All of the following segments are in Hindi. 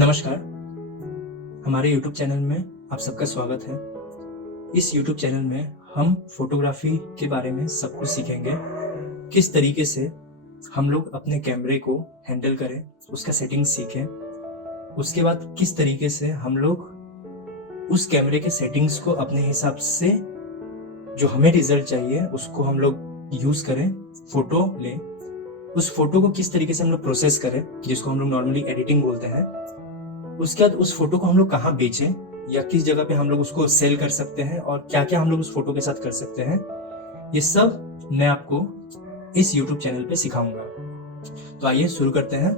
नमस्कार। हमारे YouTube चैनल में आप सबका स्वागत है। इस YouTube चैनल में हम फोटोग्राफी के बारे में सब कुछ सीखेंगे। किस तरीके से हम लोग अपने कैमरे को हैंडल करें, उसका सेटिंग सीखें। उसके बाद किस तरीके से हम लोग उस कैमरे के सेटिंग्स को अपने हिसाब से जो हमें रिजल्ट चाहिए उसको हम लोग यूज करें, फोटो लें। उस फोटो को किस तरीके से हम लोग प्रोसेस करें, जिसको हम लोग नॉर्मली एडिटिंग बोलते हैं। उसके बाद उस फोटो को हम लोग कहाँ बेचें या किस जगह पे हम लोग उसको सेल कर सकते हैं और क्या क्या हम लोग उस फोटो के साथ कर सकते हैं, ये सब मैं आपको इस YouTube चैनल पे सिखाऊंगा। तो आइए शुरू करते हैं।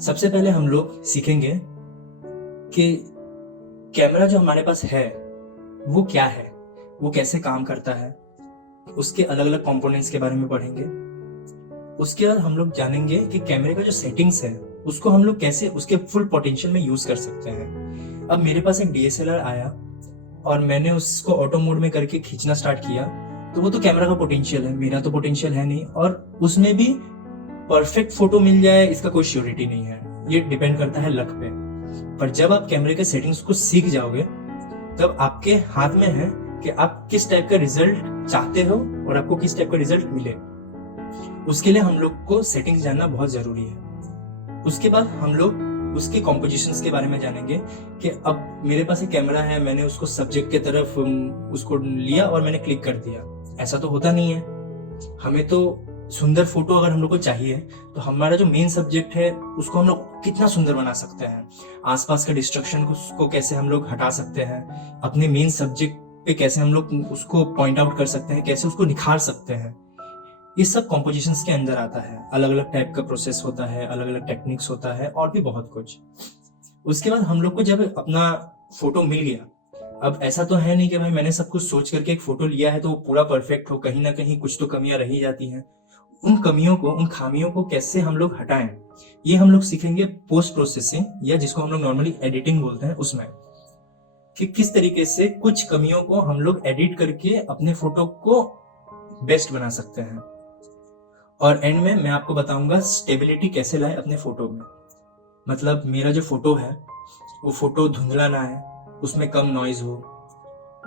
सबसे पहले हम लोग सीखेंगे कि कैमरा जो हमारे पास है वो क्या है, वो कैसे काम करता है, उसके अलग अलग कंपोनेंट्स के बारे में पढ़ेंगे। उसके बाद हम लोग जानेंगे कि कैमरे का जो सेटिंग्स है उसको हम लोग कैसे उसके फुल पोटेंशियल में यूज कर सकते हैं। अब मेरे पास एक DSLR आया और मैंने उसको ऑटो मोड में करके खींचना स्टार्ट किया, तो वो तो कैमरा का पोटेंशियल है, मेरा तो पोटेंशियल है नहीं, और उसमें भी परफेक्ट फोटो मिल जाए इसका कोई श्योरिटी नहीं है। ये डिपेंड करता है लक पे। पर जब आप कैमरे के सेटिंग्स को सीख जाओगे तब आपके हाथ में है कि आप किस टाइप का रिजल्ट चाहते हो और आपको किस टाइप का रिजल्ट मिले। उसके लिए हम लोग को सेटिंग्स जानना बहुत जरूरी है। उसके बाद हम लोग उसके कॉम्पोजिशंस के बारे में जानेंगे कि अब मेरे पास एक कैमरा है, मैंने उसको सब्जेक्ट के तरफ उसको लिया और मैंने क्लिक कर दिया। ऐसा तो होता नहीं है। हमें तो सुंदर फोटो अगर हम लोग को चाहिए तो हमारा जो मेन सब्जेक्ट है उसको हम लोग कितना सुंदर बना सकते हैं, आसपास का डिस्ट्रक्शन को कैसे हम लोग हटा सकते हैं, अपने मेन सब्जेक्ट पे कैसे हम लोग उसको पॉइंट आउट कर सकते हैं, कैसे उसको निखार सकते हैं। ये सब कॉम्पोजिशंस के अंदर आता है। अलग अलग टाइप का प्रोसेस होता है, अलग अलग टेक्निक्स होता है और भी बहुत कुछ। उसके बाद हम लोग को जब अपना फोटो मिल गया, अब ऐसा तो है नहीं कि भाई मैंने सब कुछ सोच करके एक फोटो लिया है तो वो पूरा परफेक्ट हो, कहीं ना कहीं कुछ तो कमियां रह ही जाती हैं। उन कमियों को, उन खामियों को कैसे हम लोग हटाएं, ये हम लोग सीखेंगे पोस्ट प्रोसेसिंग, या जिसको हम लोग नॉर्मली एडिटिंग बोलते हैं, उसमें कि किस तरीके से कुछ कमियों को हम लोग एडिट करके अपने फोटो को बेस्ट बना सकते हैं। और एंड में मैं आपको बताऊंगा स्टेबिलिटी कैसे लाए अपने फोटो में। मतलब मेरा जो फोटो है वो फोटो धुंधला ना है, उसमें कम नॉइज हो,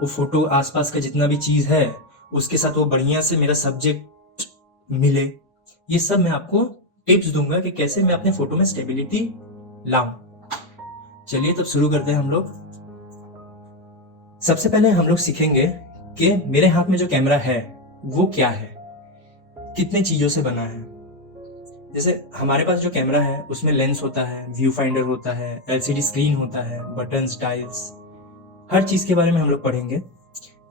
वो फोटो आसपास का जितना भी चीज है उसके साथ वो बढ़िया से मेरा सब्जेक्ट मिले। ये सब मैं आपको टिप्स दूंगा कि कैसे मैं अपने फोटो में स्टेबिलिटी लाऊं। चलिए तब शुरू करते हैं हम लोग। सबसे पहले हम लोग सीखेंगे कि मेरे हाथ में जो कैमरा है वो क्या है, कितने चीजों से बना है। जैसे हमारे पास जो कैमरा है उसमें लेंस होता है, व्यू फाइंडर होता है, LCD स्क्रीन होता है, बटन्स, डायल्स, हर चीज के बारे में हम लोग पढ़ेंगे।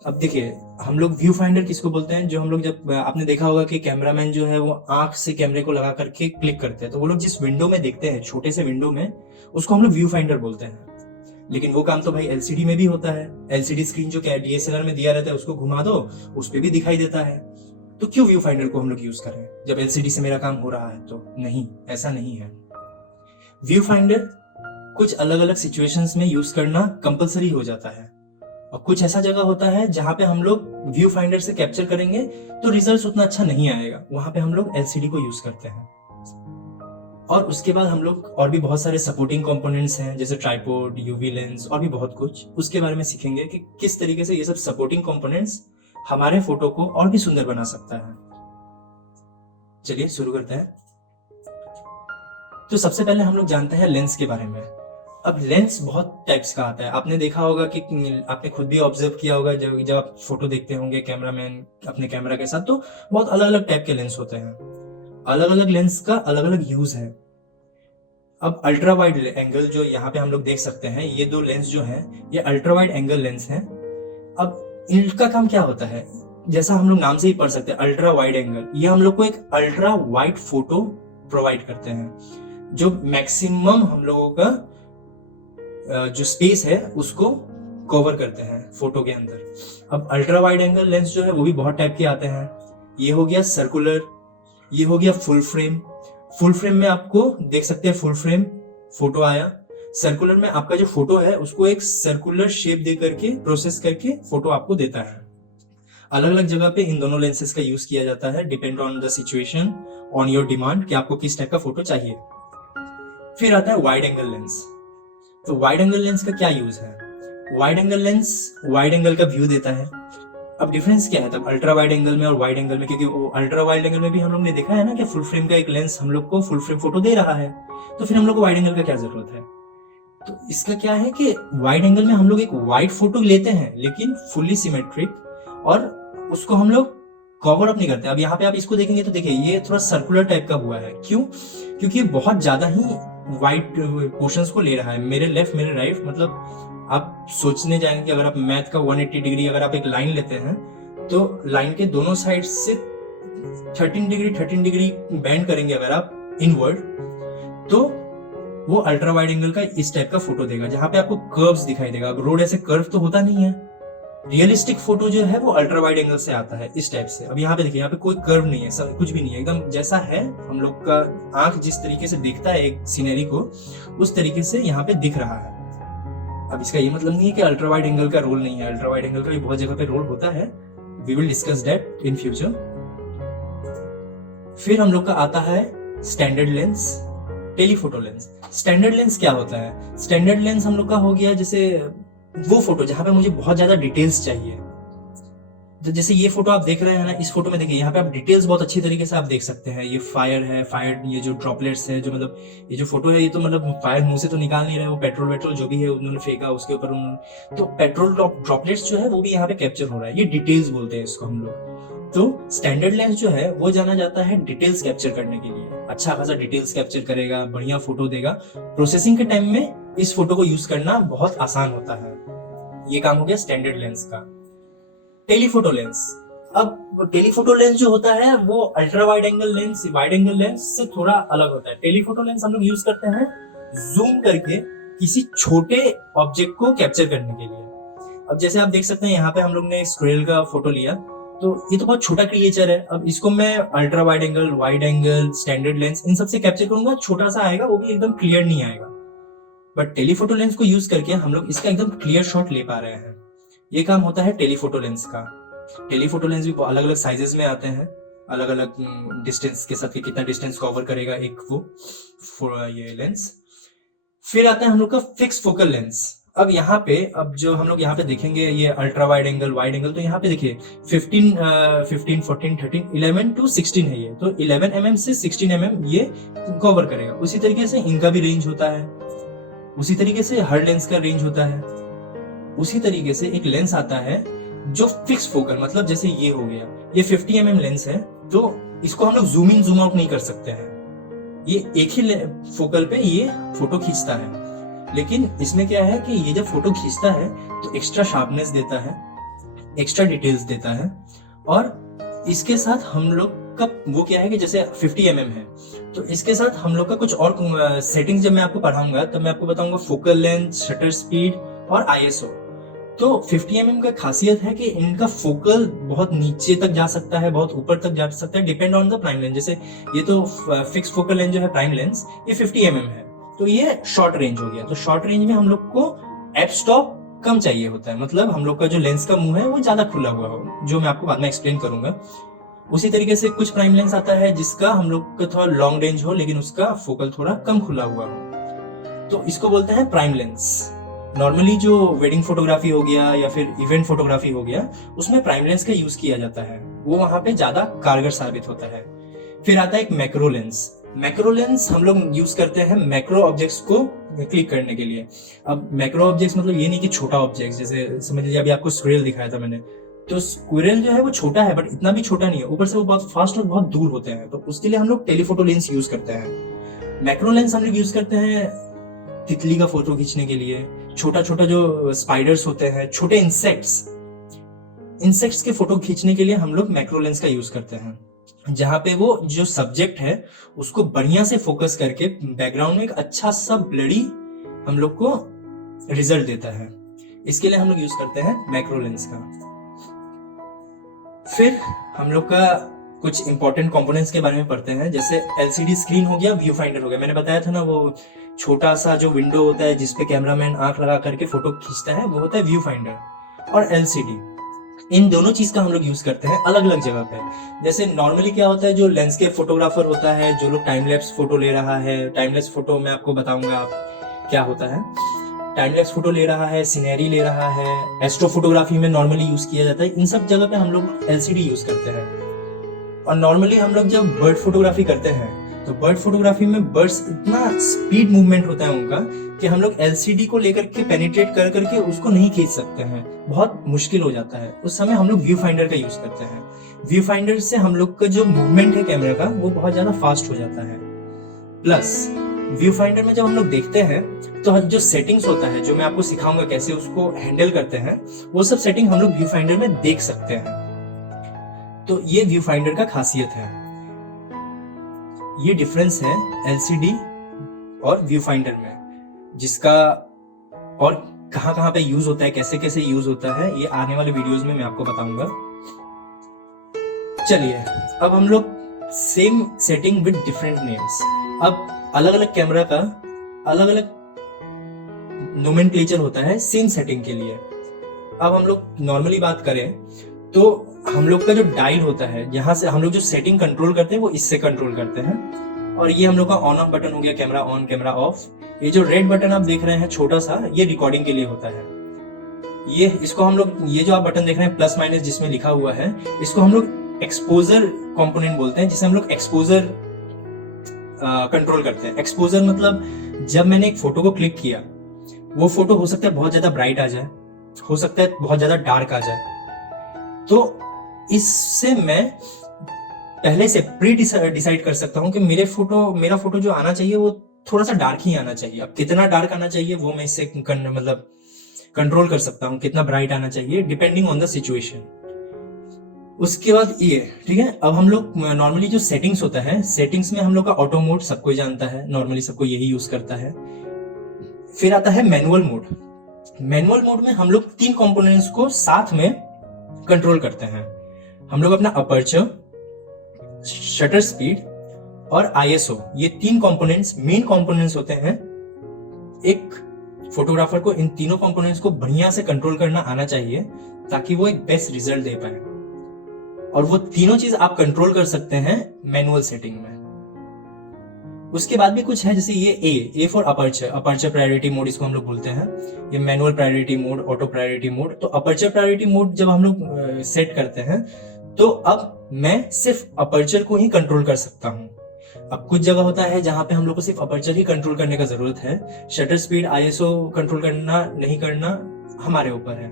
अब देखिए, हम लोग व्यू फाइंडर किसको बोलते हैं, जो हम लोग, जब आपने देखा होगा कि कैमरामैन जो है वो आंख से कैमरे को लगा करके क्लिक करते हैं, तो वो लोग जिस विंडो में देखते हैं, छोटे से विंडो में, उसको हम लोग व्यू फाइंडर बोलते हैं। लेकिन वो काम तो भाई LCD में भी होता है। LCD स्क्रीन जो क्या DSLR में दिया रहता है उसको घुमा दो, उस पर भी दिखाई देता है। तो क्यों व्यू फाइंडर को हम लोग यूज करें जब LCD से मेरा काम हो रहा है? तो नहीं, ऐसा नहीं है। व्यू फाइंडर कुछ अलग अलग सिचुएशंस में यूज करना कंपलसरी हो जाता है, और कुछ ऐसा जगह होता है जहां पे हम लोग व्यू फाइंडर से कैप्चर करेंगे तो रिजल्ट उतना अच्छा नहीं आएगा, वहां पे हम लोग LCD को यूज करते हैं। और उसके बाद हम लोग और भी बहुत सारे सपोर्टिंग कंपोनेंट्स हैं, जैसे ट्राइपॉड, UV लेंस और भी बहुत कुछ। उसके बारे में सीखेंगे कि किस तरीके से ये सब सपोर्टिंग कंपोनेंट्स हमारे फोटो को और भी सुंदर बना सकता है। चलिए शुरू करते हैं। तो सबसे पहले हम लोग जानते हैं लेंस के बारे में। अब लेंस बहुत टाइप्स का आता है। आपने देखा होगा कि आपने खुद भी ऑब्जर्व किया होगा, जब आप फोटो देखते होंगे कैमरामैन अपने कैमरा के साथ, तो बहुत अलग अलग टाइप के लेंस होते हैं। अलग अलग लेंस का अलग अलग यूज है। अब अल्ट्रा वाइड एंगल जो यहाँ पे हम लोग देख सकते हैं, ये दो लेंस जो हैं ये अल्ट्रा वाइड एंगल लेंस हैं। अब इनका काम क्या होता है, जैसा हम लोग नाम से ही पढ़ सकते हैं, अल्ट्रा वाइड एंगल, ये हम लोग को एक अल्ट्रा वाइड फोटो प्रोवाइड करते हैं, जो मैक्सिमम हम लोगों का जो स्पेस है उसको कवर करते हैं फोटो के अंदर। अब अल्ट्रा वाइड एंगल लेंस जो है वो भी बहुत टाइप के आते हैं। ये हो गया सर्कुलर, ये हो गया फुल फ्रेम। फुल फ्रेम में आपको देख सकते हैं फुल फ्रेम फोटो आया। सर्कुलर में आपका जो फोटो है उसको एक सर्कुलर शेप दे करके प्रोसेस करके फोटो आपको देता है। अलग अलग जगह पे इन दोनों लेंसेज का यूज किया जाता है, depend on the situation, on your demand, कि आपको किस टाइप का फोटो चाहिए। फिर आता है वाइड एंगल लेंस। तो वाइड एंगल लेंस का क्या यूज है? Wide angle lens wide angle का व्यू देता है। अब डिफरेंस क्या है तब अल्ट्रा वाइड एंगल में और वाइड एंगल में? क्योंकि वो अल्ट्रा वाइड एंगल में भी हम लोग ने देखा है ना कि फुल फ्रेम का एक लेंस हम लोग को फुल फ्रेम फोटो दे रहा है, तो फिर हम लोग को वाइड एंगल का क्या जरूरत है? तो इसका क्या है कि वाइड एंगल में हम लोग एक वाइड फोटो लेते हैं लेकिन फुली सिमेट्रिक, और उसको हम लोग कवर अप नहीं करते। अब यहाँ पे आप इसको देखेंगे तो देखिए ये थोड़ा सर्कुलर टाइप का हुआ है। क्यों? क्योंकि ये बहुत ज्यादा ही वाइड पोर्शंस को ले रहा है, मेरे लेफ्ट मेरे राइट। मतलब आप सोचने जाएंगे कि अगर आप मैथ का 180 डिग्री अगर आप एक लाइन लेते हैं तो लाइन के दोनों साइड से 13 डिग्री बेंड करेंगे अगर आप इनवर्ड, तो वो अल्ट्रा वाइड एंगल का इस टाइप का फोटो देगा जहां पे आपको कर्व्स दिखाई देगा। अब रोड ऐसे कर्व तो होता नहीं है, रियलिस्टिक फोटो जो है वो अल्ट्रा वाइड एंगल से आता है इस टाइप से। अब यहाँ पे देखिए, यहाँ पे कोई कर्व नहीं है, सब कुछ भी नहीं है, एकदम जैसा है हम लोग का आंख जिस तरीके से देखता है एक सीनरी को, उस तरीके से यहाँ पे दिख रहा है। अब इसका ये मतलब नहीं है कि अल्ट्रा वाइड एंगल का रोल नहीं है, अल्ट्रा वाइड एंगल का भी बहुत जगह पे रोल होता है। We will discuss that in future. फिर हम लोग का आता है standard lens, telephoto lens. Standard lens क्या होता है? स्टैंडर्ड लेंस हम लोग का हो गया जैसे वो फोटो जहां पे मुझे बहुत ज्यादा डिटेल्स चाहिए। तो जैसे ये फोटो आप देख रहे हैं ना, इस फोटो में देखिए यहाँ पे आप डिटेल्स बहुत अच्छी तरीके से आप देख सकते हैं। ये फायर है, फायर ये जो ड्रॉपलेट्स है, जो मतलब ये जो फोटो है ये तो मतलब फायर मुंह से तो निकाल नहीं रहे, वो पेट्रोल वेट्रोल जो भी है उन्होंने फेंका उसके ऊपर उन्होंने, तो पेट्रोल ड्रॉपलेट्स जो है वो भी यहाँ पे कैप्चर हो रहा है। ये डिटेल्स बोलते हैं इसको हम लोग। तो स्टैंडर्ड लेंस जो है वो जाना जाता है डिटेल्स कैप्चर करने के लिए। अच्छा खासा डिटेल्स कैप्चर करेगा, बढ़िया फोटो देगा। प्रोसेसिंग के टाइम में इस फोटो को यूज करना बहुत आसान होता है। ये काम हो गया स्टैंडर्ड लेंस का। टेलीफोटो लेंस, अब टेलीफोटो लेंस जो होता है वो ultra wide angle lens, wide angle lens से थोड़ा अलग होता है। टेलीफोटो लेंस हम लोग यूज करते हैं जूम करके किसी छोटे ऑब्जेक्ट को कैप्चर करने के लिए। अब जैसे आप देख सकते हैं यहाँ पे हम लोग ने स्क्विरल का फोटो लिया, तो ये तो बहुत छोटा क्रिएचर है। अब इसको मैं ultra wide angle, wide angle, standard lens in सबसे कैप्चर करूंगा, छोटा सा आएगा, वो भी एकदम क्लियर नहीं आएगा। बट टेलीफोटो लेंस को यूज करके हम लोग इसका एकदम क्लियर शॉट ले पा रहे हैं। ये काम होता है टेलीफोटो लेंस का। टेलीफोटो लेंस भी अलग अलग साइजेस में आते हैं, अलग अलग डिस्टेंस के साथ, कितना डिस्टेंस कवर करेगा एक वो ये लेंस। फिर आता है हम लोग का फिक्स फोकल लेंस। अब यहाँ पे अब जो हम लोग यहाँ पे देखेंगे ये ultra wide angle, wide angle, तो यहाँ पे देखिए 15, 14, 13, 11 to 16 है ये, तो 11 mm से 16 mm ये कवर करेगा। उसी तरीके से इनका भी रेंज होता है, उसी तरीके से हर लेंस का रेंज होता है। उसी तरीके से एक लेंस आता है जो फिक्स फोकल, मतलब जैसे ये हो गया, ये 50 mm लेंस है, तो इसको हम लोग जूम इन जूम आउट नहीं कर सकते हैं। ये एक ही फोकल पे ये फोटो खींचता है, लेकिन इसमें क्या है कि ये जब फोटो खींचता है तो एक्स्ट्रा शार्पनेस देता है, एक्स्ट्रा डिटेल्स देता है। और इसके साथ हम लोग का वो क्या है कि जैसे 50 mm है, तो इसके साथ हम लोग का कुछ और सेटिंग्स जब मैं आपको पढ़ाऊंगा तब मैं आपको बताऊंगा फोकल लेंथ, शटर स्पीड और ISO। तो 50 mm का खासियत है कि इनका फोकल बहुत नीचे तक जा सकता है, बहुत ऊपर तक जा सकता है, depend on the prime lens. जैसे ये तो फिक्स फोकल लेंस जो है प्राइम लेंस, ये 50 mm है, तो ये शॉर्ट रेंज हो गया। तो शॉर्ट रेंज में हम लोग को एफ स्टॉप कम चाहिए होता है, मतलब हम लोग का जो लेंस का मुंह है वो ज्यादा खुला हुआ हो, जो मैं आपको बाद में एक्सप्लेन करूंगा। उसी तरीके से कुछ प्राइम लेंस आता है जिसका हम लोग का थोड़ा लॉन्ग रेंज हो लेकिन उसका फोकल थोड़ा कम खुला हुआ हो, तो इसको बोलते हैं प्राइम लेंस। नॉर्मली जो वेडिंग फोटोग्राफी हो गया या फिर इवेंट फोटोग्राफी हो गया, उसमें प्राइम लेंस का यूज किया जाता है, वो वहां पे ज्यादा कारगर साबित होता है। फिर आता है एक मैक्रो लेंस। मैक्रो लेंस हम लोग यूज करते हैं मैक्रो ऑब्जेक्ट्स को क्लिक करने के लिए। अब मैक्रो ऑब्जेक्ट्स मतलब ये नहीं कि छोटा ऑब्जेक्ट, जैसे समझ लीजिए अभी आपको स्क्विरल दिखाया था मैंने, तो स्क्विरल जो है वो छोटा है बट इतना भी छोटा नहीं है, ऊपर से वो बहुत फास्ट और बहुत दूर होते हैं, तो उसके लिए हम लोग टेलीफोटो लेंस यूज करते हैं। मैक्रो लेंस हम लोग यूज करते हैं तितली का फोटो खींचने के लिए, छोटा छोटा जो स्पाइडर्स होते हैं, छोटे इंसेक्ट्स के फोटो खींचने के लिए हम लोग मैक्रो लेंस का यूज करते हैं, जहां पे वो जो सब्जेक्ट है उसको बढ़िया से फोकस करके बैकग्राउंड में एक अच्छा सा ब्लडी हम लोग को रिजल्ट देता है। इसके लिए हम लोग यूज करते हैं मैक्रो लेंस का। फिर हम लोग का कुछ इंपॉर्टेंट कंपोनेंट्स के बारे में पढ़ते हैं, जैसे LCD स्क्रीन हो गया, व्यू फाइंडर हो गया। मैंने बताया था ना वो छोटा सा जो विंडो होता है जिसपे कैमरामैन आंख लगा करके फोटो खींचता है, वो होता है व्यू फाइंडर। और LCD इन दोनों चीज का हम लोग यूज करते हैं अलग अलग जगह पे। जैसे नॉर्मली क्या होता है, जो लैंडस्केप फोटोग्राफर होता है, जो लोग टाइम लैप्स फोटो ले रहा है, टाइम लैप्स फोटो मैं आपको बताऊंगा क्या होता है। टाइम लैप्स फोटो ले रहा है, सीनरी ले रहा है, एस्ट्रो फोटोग्राफी में नॉर्मली यूज किया जाता है। इन सब जगह पे हम लोग एलसीडी यूज करते हैं। और नॉर्मली हम लोग जब बर्ड फोटोग्राफी करते हैं तो बर्ड फोटोग्राफी में बर्ड्स इतना स्पीड मूवमेंट होता है उनका कि हम लोग एलसीडी को लेकर के पेनिट्रेट कर करके उसको नहीं खींच सकते हैं, बहुत मुश्किल हो जाता है। उस समय हम लोग व्यू फाइंडर का यूज करते हैं। व्यू फाइंडर से हम लोग का जो मूवमेंट है कैमरे का वो बहुत ज्यादा फास्ट हो जाता है। प्लस व्यू फाइंडर में जब हम लोग देखते हैं तो जो सेटिंग्स होता है, जो मैं आपको सिखाऊंगा कैसे उसको हैंडल करते हैं, वो सब सेटिंग हम लोग व्यू फाइंडर में देख सकते हैं। तो ये व्यू फाइंडर का खासियत है। ये डिफरेंस है एलसीडी और व्यू फाइंडर में, जिसका और कहां कहां पे यूज होता है, कैसे कैसे यूज होता है, ये आने वाले वीडियोस में मैं आपको बताऊंगा। चलिए अब हम लोग same setting with different names. अब अलग अलग कैमरा का अलग अलग नोमेनक्लेचर होता है सेम सेटिंग के लिए। अब हम लोग नॉर्मली बात करें तो हम लोग का जो डायल होता है, यहाँ से हम लोग जो सेटिंग कंट्रोल करते हैं वो इससे कंट्रोल करते हैं। और ये हम लोग का ऑन ऑफ बटन हो गया, कैमरा ऑन कैमरा ऑफ। ये जो रेड बटन आप देख रहे हैं छोटा सा, ये रिकॉर्डिंग के लिए होता है। ये इसको हम लोग, ये जो आप बटन देख रहे हैं प्लस माइनस जिसमें लिखा हुआ है, इसको हम लोग एक्सपोजर कंपोनेंट बोलते हैं, जिसे हम लोग एक्सपोजर कंट्रोल करते हैं। एक्सपोजर मतलब जब मैंने एक फोटो को क्लिक किया, वो फोटो हो सकता है बहुत ज्यादा ब्राइट आ जाए, हो सकता है बहुत ज्यादा डार्क आ जाए। तो इससे मैं पहले से प्री डिसाइड कर सकता हूं कि मेरा फोटो जो आना चाहिए वो थोड़ा सा डार्क ही आना चाहिए। अब कितना डार्क आना चाहिए वो मैं इससे मतलब कंट्रोल कर सकता हूं, कितना ब्राइट आना चाहिए डिपेंडिंग ऑन द सिचुएशन। उसके बाद ये ठीक है। अब हम लोग नॉर्मली जो सेटिंग्स होता है, सेटिंग्स में हम लोग का ऑटो मोड सबको जानता है, नॉर्मली सबको यही यूज करता है। फिर आता है मैनुअल मोड। मैनुअल मोड में हम लोग 3 कंपोनेंट्स को साथ में कंट्रोल करते हैं। हम लोग अपना अपर्चर, शटर स्पीड और आईएसओ, ये 3 कंपोनेंट्स मेन कंपोनेंट्स होते हैं। एक फोटोग्राफर को इन तीनों कंपोनेंट्स को बढ़िया से कंट्रोल करना आना चाहिए ताकि वो एक बेस्ट रिजल्ट दे पाए। और वो तीनों चीज आप कंट्रोल कर सकते हैं मैनुअल सेटिंग में। उसके बाद भी कुछ है, जैसे ये A for aperture, aperture priority mode इसको हम लोग बोलते हैं। ये manual priority mode, auto priority mode. तो अपर्चर प्रायोरिटी मोड जब हम लोग सेट करते हैं तो अब मैं सिर्फ अपर्चर को ही कंट्रोल कर सकता हूं। अब कुछ जगह होता है जहां पे हम लोग को सिर्फ अपर्चर ही कंट्रोल करने का जरूरत है, शटर स्पीड आईएसओ कंट्रोल करना नहीं करना हमारे ऊपर है।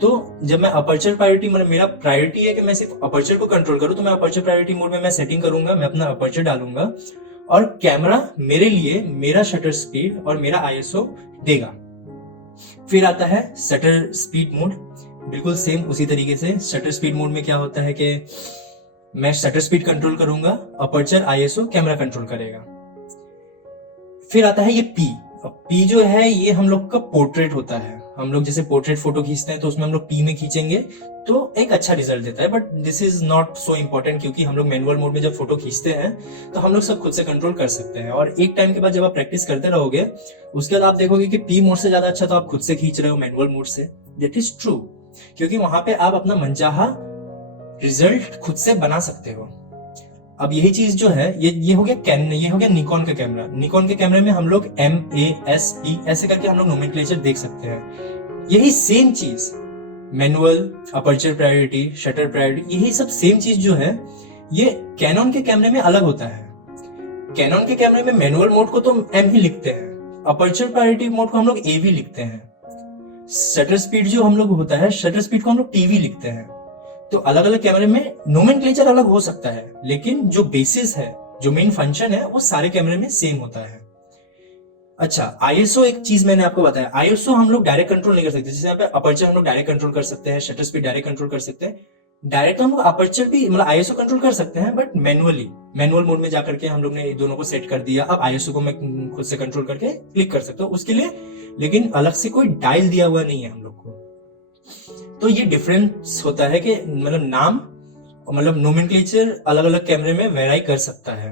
तो जब मैं अपर्चर प्रायोरिटी, मतलब मेरा प्रायोरिटी है कि मैं सिर्फ अपर्चर को कंट्रोल करूं, तो मैं अपर्चर प्रायोरिटी मोड में मैं सेटिंग करूंगा, मैं अपना अपर्चर डालूंगा और कैमरा मेरे लिए मेरा शटर स्पीड और मेरा आईएसओ देगा। फिर आता है शटर स्पीड मोड। बिल्कुल सेम उसी तरीके से शटर स्पीड मोड में क्या होता है कि मैं शटर स्पीड कंट्रोल करूंगा, अपर्चर आईएसओ कैमरा कंट्रोल करेगा। फिर आता है ये पी। पी जो है ये हम लोग का पोर्ट्रेट होता है। हम लोग जैसे पोर्ट्रेट फोटो खींचते हैं तो उसमें हम लोग पी में खींचेंगे तो एक अच्छा रिजल्ट देता है, but this is not so important क्योंकि हम लोग मैनुअल मोड में जब फोटो खींचते हैं तो हम लोग सब खुद से कंट्रोल कर सकते हैं। और एक टाइम के बाद जब आप प्रैक्टिस करते रहोगे उसके बाद आप देखोगे कि पी मोड से ज्यादा अच्छा तो आप खुद से खींच रहे हो मैनुअल मोड से। दैट इज ट्रू, क्योंकि वहां पे आप अपना मनचाहा रिजल्ट खुद से बना सकते हो। अब यही चीज जो है ये हो गया ये हो गया निकॉन का कैमरा। निकॉन के कैमरे में हम लोग MASE ऐसे करके हम लोग नोमेनक्लेचर देख सकते हैं। यही सेम चीज manual, aperture priority, shutter priority, यही सब सेम चीज जो है ये कैनन के कैमरे में अलग होता है। कैनन के कैमरे में मैनुअल मोड को तो M ही लिखते हैं, अपर्चर प्रायोरिटी मोड को हम लोग AV लिखते हैं। शटर स्पीड जो हम लोग होता है, शटर स्पीड को हम लोग TV लिखते हैं। तो अलग अलग कैमरे में नोमेनक्लेचर अलग हो सकता है, लेकिन जो बेसिस है, जो मेन फंक्शन है, वो सारे कैमरे में सेम होता है। अच्छा, आईएसओ एक चीज मैंने आपको बताया, आईएसओ हम लोग डायरेक्ट कंट्रोल नहीं कर सकते। जैसे यहाँ पे अपर्चर हम लोग डायरेक्ट कंट्रोल कर सकते हैं, शटर स्पीड डायरेक्ट कंट्रोल कर सकते हैं। डायरेक्ट हम लोग अपर्चर भी मतलब आईएसओ कंट्रोल कर सकते हैं, बट मैनुअल मोड में जाकर के हम लोग ने दोनों को सेट कर दिया। अब आईएसओ को मैं खुद से कंट्रोल करके क्लिक कर सकता हूँ उसके लिए, लेकिन अलग से कोई डायल दिया हुआ नहीं है हम लोग को। तो ये डिफरेंस होता है कि मतलब नाम, मतलब नोमेनक्लेचर अलग अलग कैमरे में वेराई कर सकता है।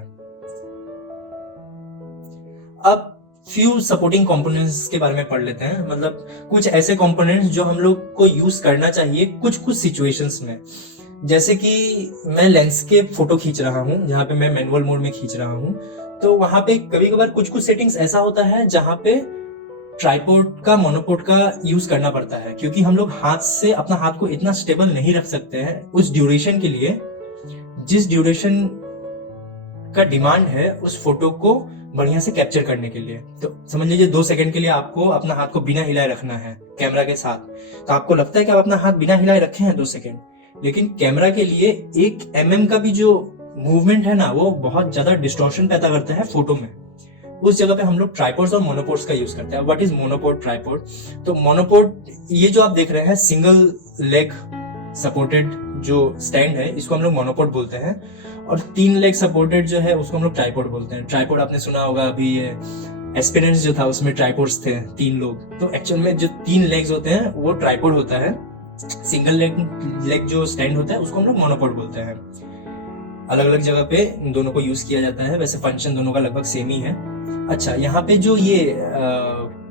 अब फ्यू सपोर्टिंग कंपोनेंट्स के बारे में पढ़ लेते हैं, मतलब कुछ ऐसे कंपोनेंट्स जो हम लोग को यूज करना चाहिए कुछ कुछ सिचुएशंस में। जैसे कि मैं लैंडस्केप फोटो खींच रहा हूँ, जहाँ पे मैं मैनुअल मोड में खींच रहा हूँ, तो वहां पे कभी कभार कुछ कुछ सेटिंग्स ऐसा होता है जहाँ पे ट्राइपॉड का मोनोपोड का यूज करना पड़ता है, क्योंकि हम लोग हाथ से अपना हाथ को इतना स्टेबल नहीं रख सकते हैं उस ड्यूरेशन के लिए, जिस ड्यूरेशन का डिमांड है उस फोटो को बढ़िया से कैप्चर करने के लिए। तो समझ लीजिए 2 सेकंड के लिए आपको अपना हाथ को बिना हिलाए रखना है कैमरा के साथ, तो आपको लगता है कि आप अपना हाथ बिना हिलाए रखे हैं 2 सेकंड, लेकिन कैमरा के लिए 1 mm का भी जो मूवमेंट है ना, वो बहुत ज्यादा डिस्टॉर्शन पैदा करता है फोटो में। उस जगह पे हम लोग ट्राइपॉड्स और मोनोपोड्स का यूज करते हैं। What is monopod, tripod? तो मोनोपोड, ये जो आप देख रहे हैं सिंगल लेग सपोर्टेड जो स्टैंड है, इसको हम लोग मोनोपोड बोलते हैं, और 3 लेग सपोर्टेड जो है उसको हम लोग ट्राइपॉड बोलते हैं। ट्राइपॉड आपने सुना होगा, अभी ये एस्पिरेंट्स जो था उसमें ट्राइपॉड्स थे 3 लोग, तो एक्चुअल में जो 3 लेग्स होते हैं वो ट्राइपॉड होता है। सिंगल लेग जो स्टैंड होता है उसको हम लोग मोनोपोड बोलते हैं। अलग अलग जगह पे दोनों को यूज किया जाता है, वैसे फंक्शन दोनों का लगभग सेम ही है। अच्छा, यहाँ पे जो ये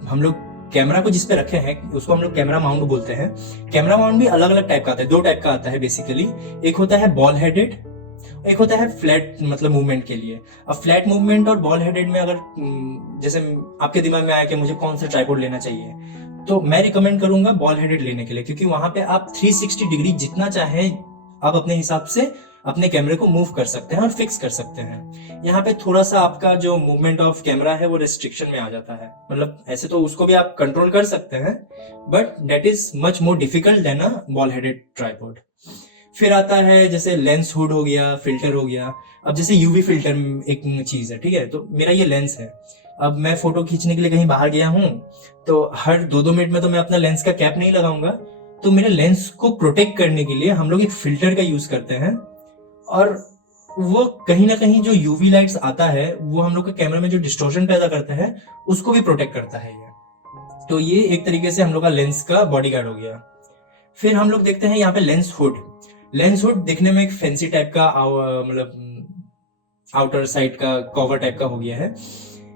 हम लोग कैमरा को जिस पे रखे हैं उसको हम लोग कैमरा माउंट बोलते हैं। कैमरा माउंट भी अलग अलग टाइप का आता है, 2 टाइप का आता है बेसिकली। एक होता है बॉल हेडेड, एक होता है फ्लैट, मतलब मूवमेंट के लिए। अब फ्लैट मूवमेंट और बॉल हेडेड में अगर जैसे आपके दिमाग में आया कि मुझे कौन सा ट्राइपॉड लेना चाहिए, तो मैं रिकमेंड करूंगा बॉल हेडेड लेने के लिए, क्योंकि वहां पे आप 360 डिग्री जितना चाहे आप अपने हिसाब से अपने कैमरे को मूव कर सकते हैं और फिक्स कर सकते हैं। यहाँ पे थोड़ा सा आपका जो मूवमेंट ऑफ कैमरा है वो रेस्ट्रिक्शन में आ जाता है, मतलब ऐसे तो उसको भी आप कंट्रोल कर सकते हैं, but that is much more difficult than a ball headed tripod. फिर आता है जैसे लेंस हुड हो गया, फिल्टर हो गया। अब जैसे यूवी फिल्टर एक चीज है, ठीक है, तो मेरा ये लेंस है। अब मैं फोटो खींचने के लिए कहीं बाहर गया हूं, तो हर 2-2 मिनट में तो मैं अपना लेंस का कैप नहीं लगाऊंगा, तो मेरे लेंस को प्रोटेक्ट करने के लिए हम लोग एक फिल्टर का यूज करते हैं, और वो कहीं ना कहीं जो यूवी लाइट्स आता है वो हम लोग के कैमरा में जो डिस्टॉर्शन पैदा करता है उसको भी प्रोटेक्ट करता है ये। तो ये एक तरीके से हम लोग का लेंस का बॉडीगार्ड हो गया। फिर हम लोग देखते हैं यहाँ पे लेंस हुड। लेंस हुड दिखने में एक फैंसी टाइप का, मतलब आउटर साइड का कवर टाइप का हो गया है।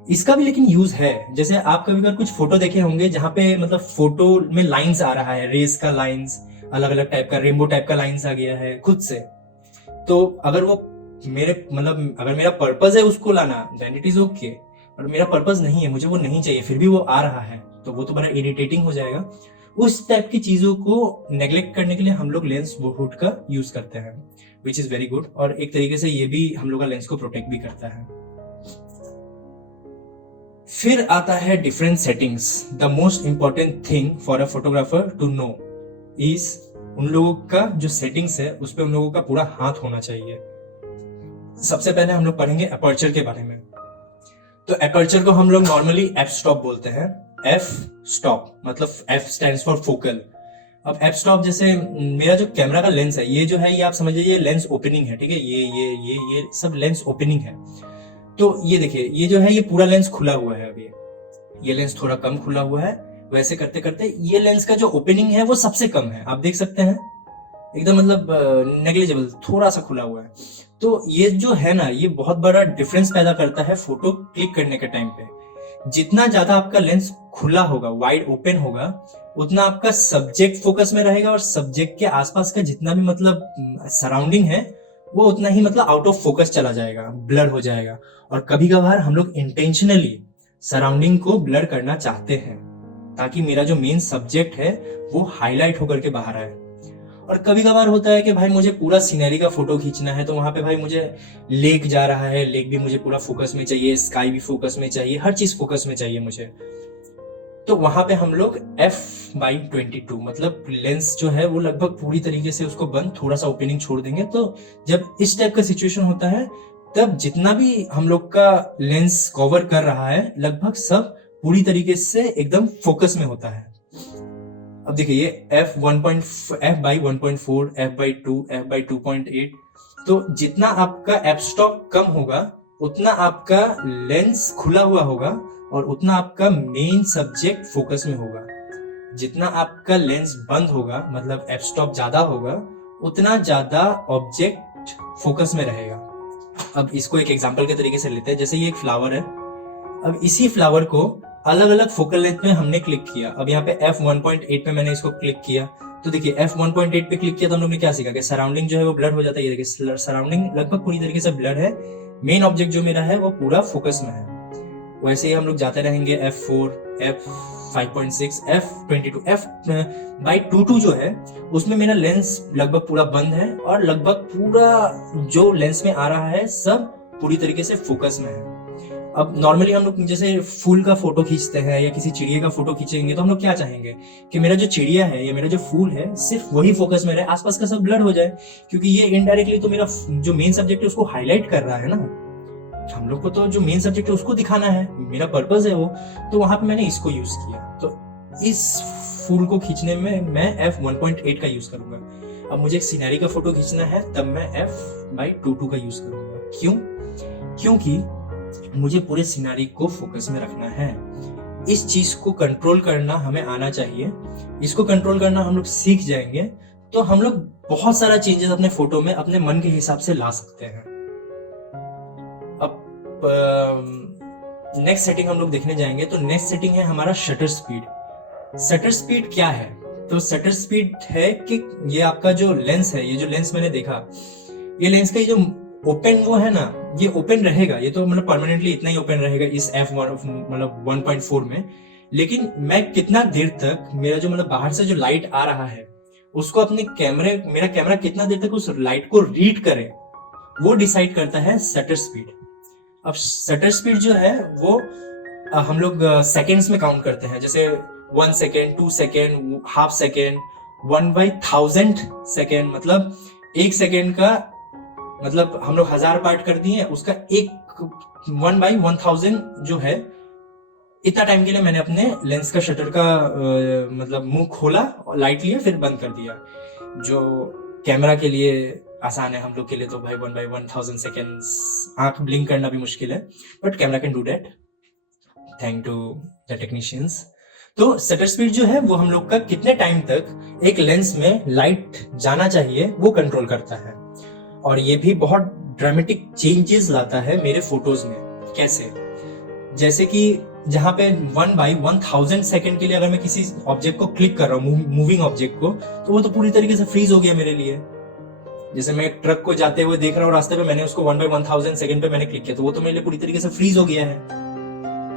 इसका भी लेकिन यूज है। जैसे आप कभी कभी कुछ फोटो देखे होंगे जहां पे मतलब फोटो में लाइंस आ रहा है, रेस का लाइंस, अलग अलग टाइप का रेनबो टाइप का लाइंस आ गया है खुद से। तो अगर वो अगर मेरा पर्पज है उसको लाना, देन इट इज ओके, और मेरा पर्पज नहीं है, मुझे वो नहीं चाहिए, फिर भी वो आ रहा है, तो वो तो बड़ा इरिटेटिंग हो जाएगा। उस टाइप की चीजों को नेग्लेक्ट करने के लिए हम लोग लेंस हुड का यूज करते हैं, विच इज वेरी गुड, और एक तरीके से ये भी हम लोग का लेंस को प्रोटेक्ट भी करता है। फिर आता है different settings. The most important thing for a photographer to know is, उन लोगों का जो सेटिंग्स है उस पे उन लोगों का पूरा हाथ होना चाहिए। सबसे पहले हम लोग पढ़ेंगे अपर्चर के बारे में। तो अपर्चर को हम लोग नॉर्मली एफ स्टॉप बोलते हैं। एफ स्टॉप मतलब एफ स्टैंड्स फॉर फोकल। अब एफ स्टॉप, जैसे मेरा जो कैमरा का लेंस है ये जो है, ये आप समझ लीजिए लेंस ओपनिंग है, ठीक है, ये सब लेंस ओपनिंग है। तो ये देखिए, ये जो है ये पूरा लेंस खुला हुआ है। अभी ये लेंस थोड़ा कम खुला हुआ है, वैसे करते करते ये लेंस का जो ओपनिंग है वो सबसे कम है, आप देख सकते हैं, एकदम मतलब नेग्लिजिबल, थोड़ा सा खुला हुआ है। तो ये जो है ना, ये बहुत बड़ा डिफरेंस पैदा करता है फोटो क्लिक करने के टाइम पे। जितना ज्यादा आपका लेंस खुला होगा, वाइड ओपन होगा, उतना आपका सब्जेक्ट फोकस में रहेगा, और सब्जेक्ट के आसपास का जितना भी मतलब सराउंडिंग है वो उतना ही मतलब आउट ऑफ फोकस चला जाएगा, ब्लर हो जाएगा। और कभी कभार हम लोग इंटेंशनली सराउंडिंग को ब्लर करना चाहते हैं ताकि मेरा जो मेन सब्जेक्ट है वो हाईलाइट होकर के बाहर आए। और कभी कभार होता है कि भाई मुझे पूरा सीनरी का फोटो खींचना है, तो वहां पे भाई मुझे लेक जा रहा है, लेक भी मुझे पूरा फोकस में चाहिए, स्काई भी फोकस में चाहिए, हर चीज फोकस में चाहिए मुझे। तो वहां पे हम लोग f/22 मतलब लेंस जो है वो लगभग पूरी तरीके से उसको बंद, थोड़ा सा ओपनिंग छोड़ देंगे। तो जब इस टाइप का सिचुएशन होता है तब जितना भी हम लोग का लेंस कवर कर रहा है लगभग सब पूरी तरीके से एकदम फोकस में होता है। अब देखिए ये f/1.4, f/2, f/2.8, तो जितना आपका एफ स्टॉप कम होगा उतना आपका लेंस खुला हुआ होगा और उतना आपका मेन सब्जेक्ट फोकस में होगा। जितना आपका लेंस बंद होगा मतलब एफ स्टॉप ज्यादा होगा, उतना ज्यादा ऑब्जेक्ट फोकस में रहेगा। अब इसको एक एग्जांपल के तरीके से लेते हैं। जैसे ये एक फ्लावर है, अब इसी फ्लावर को अलग अलग फोकल लेंथ में हमने क्लिक किया। अब यहाँ पे f1.8 पे मैंने इसको क्लिक किया, तो देखिए f1.8 पे क्लिक किया तो हम लोग ने क्या सीखा कि सराउंडिंग जो है वो ब्लर हो जाता है। ये देखिए सराउंडिंग लगभग पूरी तरीके से ब्लर है, मेन ऑब्जेक्ट जो मेरा है वो पूरा फोकस में है। वैसे ही हम लोग जाते रहेंगे f4, f5.6, f22, f/22 जो है उसमें मेरा लेंस लगभग पूरा बंद है और लगभग पूरा जो लेंस में आ रहा है सब पूरी तरीके से फोकस में है। अब नॉर्मली हम लोग जैसे फूल का फोटो खींचते हैं या किसी चिड़िया का फोटो खींचेंगे तो हम लोग क्या चाहेंगे कि मेरा जो चिड़िया है या मेरा जो फूल है सिर्फ वही फोकस में रहे, आसपास का सब ब्लर हो जाए, क्योंकि ये इनडायरेक्टली तो मेरा जो मेन सब्जेक्ट है उसको हाईलाइट कर रहा है ना। हम लोग को तो जो मेन सब्जेक्ट है उसको दिखाना है, मेरा पर्पस है वो, तो वहां पे मैंने इसको यूज किया। तो इस फूल को खींचने में मैं f1.8 का यूज करूंगा। अब मुझे एक सीनरी का फोटो खींचना है तब मैं f/22 का यूज करूंगा। क्यों? क्योंकि मुझे पूरे सिनारी को फोकस में रखना है। इस चीज को कंट्रोल करना हमें आना चाहिए। इसको कंट्रोल करना हम लोग सीख जाएंगे तो हम लोग बहुत सारा चेंजेस अपने फोटो में अपने मन के हिसाब से ला सकते हैं। अब नेक्स्ट सेटिंग हम लोग देखने जाएंगे तो नेक्स्ट सेटिंग है हमारा शटर स्पीड। शटर स्पीड क्या है? तो शटर स्पीड है कि ये आपका जो लेंस है, ये जो लेंस मैंने देखा, ये लेंस का जो ओपन वो है ना, ये ओपन रहेगा, ये तो मतलब परमानेंटली इतना ही ओपन रहेगा इस मतलब 1.4 में। लेकिन मैं कितना देर तक मेरा जो मतलब बाहर से जो लाइट आ रहा है उसको अपने मेरा कैमरा कितना देर तक उस लाइट को रीड करे, वो डिसाइड करता है शटर स्पीड। अब शटर स्पीड जो है वो हम लोग सेकेंड्स में काउंट करते हैं, जैसे 1 second, 2 second, half second, 1/1000 second, मतलब 1 सेकेंड का मतलब हम लोग 1000 पार्ट कर दिए, उसका 1/1000 जो है, इतना टाइम के लिए मैंने अपने लेंस का शटर का मतलब मुंह खोला और लाइट लिया फिर बंद कर दिया। जो कैमरा के लिए आसान है, हम लोग के लिए तो भाई 1/1000 सेकेंड्स आंख ब्लिंक करना भी मुश्किल है, but camera can do that, thank to the technicians. तो शटर स्पीड जो है वो हम लोग का कितने टाइम तक एक लेंस में लाइट जाना चाहिए वो कंट्रोल करता है। और ये भी बहुत ड्रामेटिक चेंजेस लाता है मेरे फोटोज में। कैसे? जैसे कि जहां पे 1/1000 सेकेंड के लिए अगर मैं किसी ऑब्जेक्ट को क्लिक कर रहा हूँ, मूविंग ऑब्जेक्ट को, तो वो तो पूरी तरीके से फ्रीज हो गया मेरे लिए। जैसे मैं एक ट्रक को जाते हुए देख रहा हूँ रास्ते पे, मैंने उसको 1/1000 सेकेंड पे मैंने क्लिक किया तो वो तो मेरे लिए पूरी तरीके से फ्रीज हो गया है।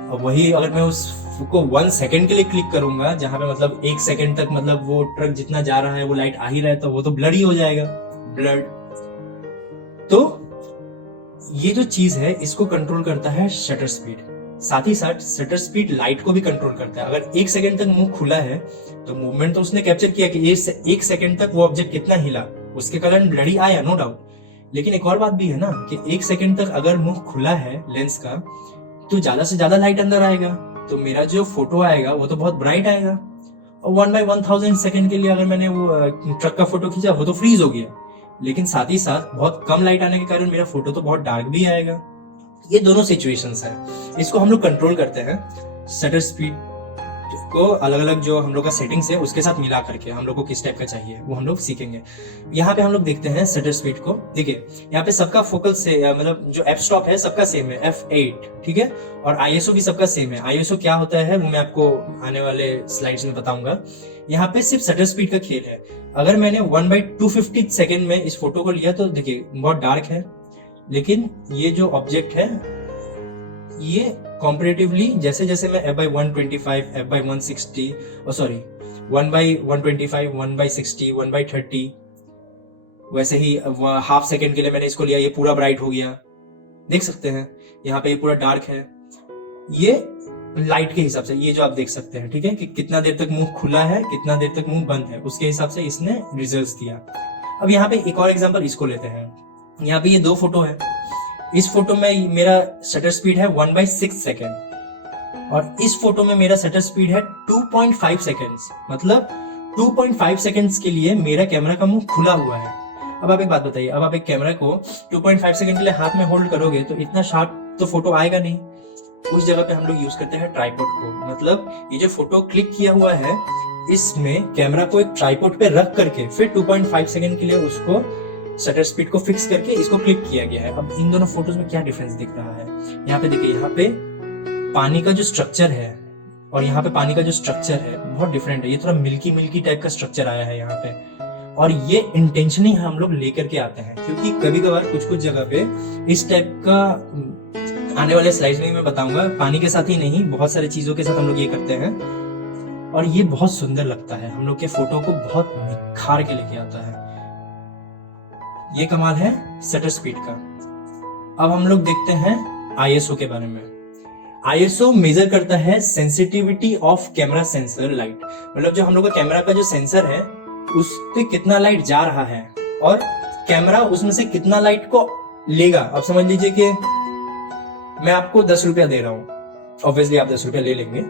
और वही अगर मैं उसको 1 सेकेंड के लिए क्लिक करूंगा, जहां पे मतलब 1 सेकेंड तक मतलब वो ट्रक जितना जा रहा है वो लाइट आ ही रहा है, तो वो तो ब्लर ही हो जाएगा, ब्लर्ड। तो ये जो चीज है इसको कंट्रोल करता है शटर स्पीड। साथ ही साथ शटर स्पीड लाइट को भी कंट्रोल करता है। अगर 1 सेकेंड तक मुंह खुला है तो मूवमेंट तो उसने कैप्चर किया कि 1 सेकेंड तक वो ऑब्जेक्ट कितना हिला, उसके कारण ब्लडी आया, नो डाउट। लेकिन एक और बात भी है ना कि 1 सेकेंड तक अगर मुंह खुला है लेंस का तो ज्यादा से ज्यादा लाइट अंदर आएगा, तो मेरा जो फोटो आएगा वो तो बहुत ब्राइट आएगा। और 1/1000 सेकेंड के लिए अगर मैंने वो ट्रक का फोटो खींचा वो तो फ्रीज हो गया, लेकिन साथ ही साथ बहुत कम लाइट आने के कारण मेरा फोटो तो बहुत डार्क भी आएगा। ये दोनों सिचुएशंस है, इसको हम लोग कंट्रोल करते हैं शटर स्पीड को अलग अलग जो हम लोग का सेटिंग्स है उसके साथ मिला करके हम लोग को किस टाइप का चाहिए वो हम लोग सीखेंगे। यहाँ पे हम लोग देखते हैं शटर स्पीड को। देखिए यहाँ पे सबका फोकल से मतलब जो एफ स्टॉप है सबका सेम है, f8, ठीक है। और ISO भी सबका सेम है। ISO क्या होता है वो मैं आपको आने वाले स्लाइड्स में बताऊंगा। यहाँ पे सिर्फ शटर स्पीड का खेल है। अगर मैंने 1/250 सेकेंड में इस फोटो को लिया तो देखिए बहुत डार्क है, लेकिन ये जो ऑब्जेक्ट है ये कॉम्परेटिवली जैसे जैसे मैं f/125, f/160 सॉरी 1/125, 1/60, 1/30, वैसे ही हाफ सेकेंड के लिए मैंने इसको लिया, ये पूरा ब्राइट हो गया, देख सकते हैं। यहाँ पे ये पूरा डार्क है, ये लाइट के हिसाब से ये जो आप देख सकते हैं, ठीक है, कि कितना देर तक मुंह खुला है, कितना देर तक मुंह बंद है, उसके हिसाब से इसने रिजल्ट्स दिया। अब यहाँ पे एक और एग्जांपल इसको लेते हैं। यहाँ पे ये 2 फोटो है। इस फोटो में मेरा शटर स्पीड है 1/6 सेकेंड और इस फोटो में मेरा शटर स्पीड है 2.5 सेकेंड्स। मतलब 2.5 सेकेंड्स के लिए मेरा कैमरा का मुंह खुला हुआ है। अब आप एक बात बताइए, अब आप एक कैमरा को 2.5 सेकेंड के लिए हाथ में होल्ड करोगे तो इतना शार्प तो फोटो आएगा नहीं। उस जगह पे हम लोग यूज करते हैं ट्राइपॉड को। मतलब ये जो फोटो क्लिक किया हुआ है इसमें कैमरा को एक ट्राइपॉड पे रख करके फिर 2.5 सेकेंड के लिए उसको शटर स्पीड को फिक्स करके इसको क्लिक किया गया है। अब इन दोनों फोटोज में क्या डिफरेंस दिख रहा है? यहाँ पे देखिए, यहाँ पे पानी का जो स्ट्रक्चर है और यहाँ पे पानी का जो स्ट्रक्चर है बहुत डिफरेंट है। ये थोड़ा मिल्की मिल्की टाइप का स्ट्रक्चर आया है यहाँ पे, और ये इंटेंशनली हम लोग लेकर के आते हैं, क्योंकि कभी कभार कुछ कुछ जगह पे इस टाइप का आने वाले स्लाइड्स में मैं बताऊंगा, पानी के साथ ही नहीं बहुत सारी चीजों के साथ हम लोग ये करते हैं, और ये बहुत सुंदर लगता है, हम लोग के फोटो को बहुत निखार के लेके आता है। ये कमाल है शटर स्पीड का। अब हम लोग देखते हैं ISO के बारे में। ISO मेजर करता है sensitivity of camera sensor light, मतलब जो हम लोग का कैमरा का जो सेंसर है उस पे कितना लाइट जा रहा है और कैमरा उसमें से कितना लाइट को लेगा। अब समझ लीजिए कि मैं आपको 10 रुपया दे रहा हूं, ऑब्वियसली आप 10 रुपया ले लेंगे,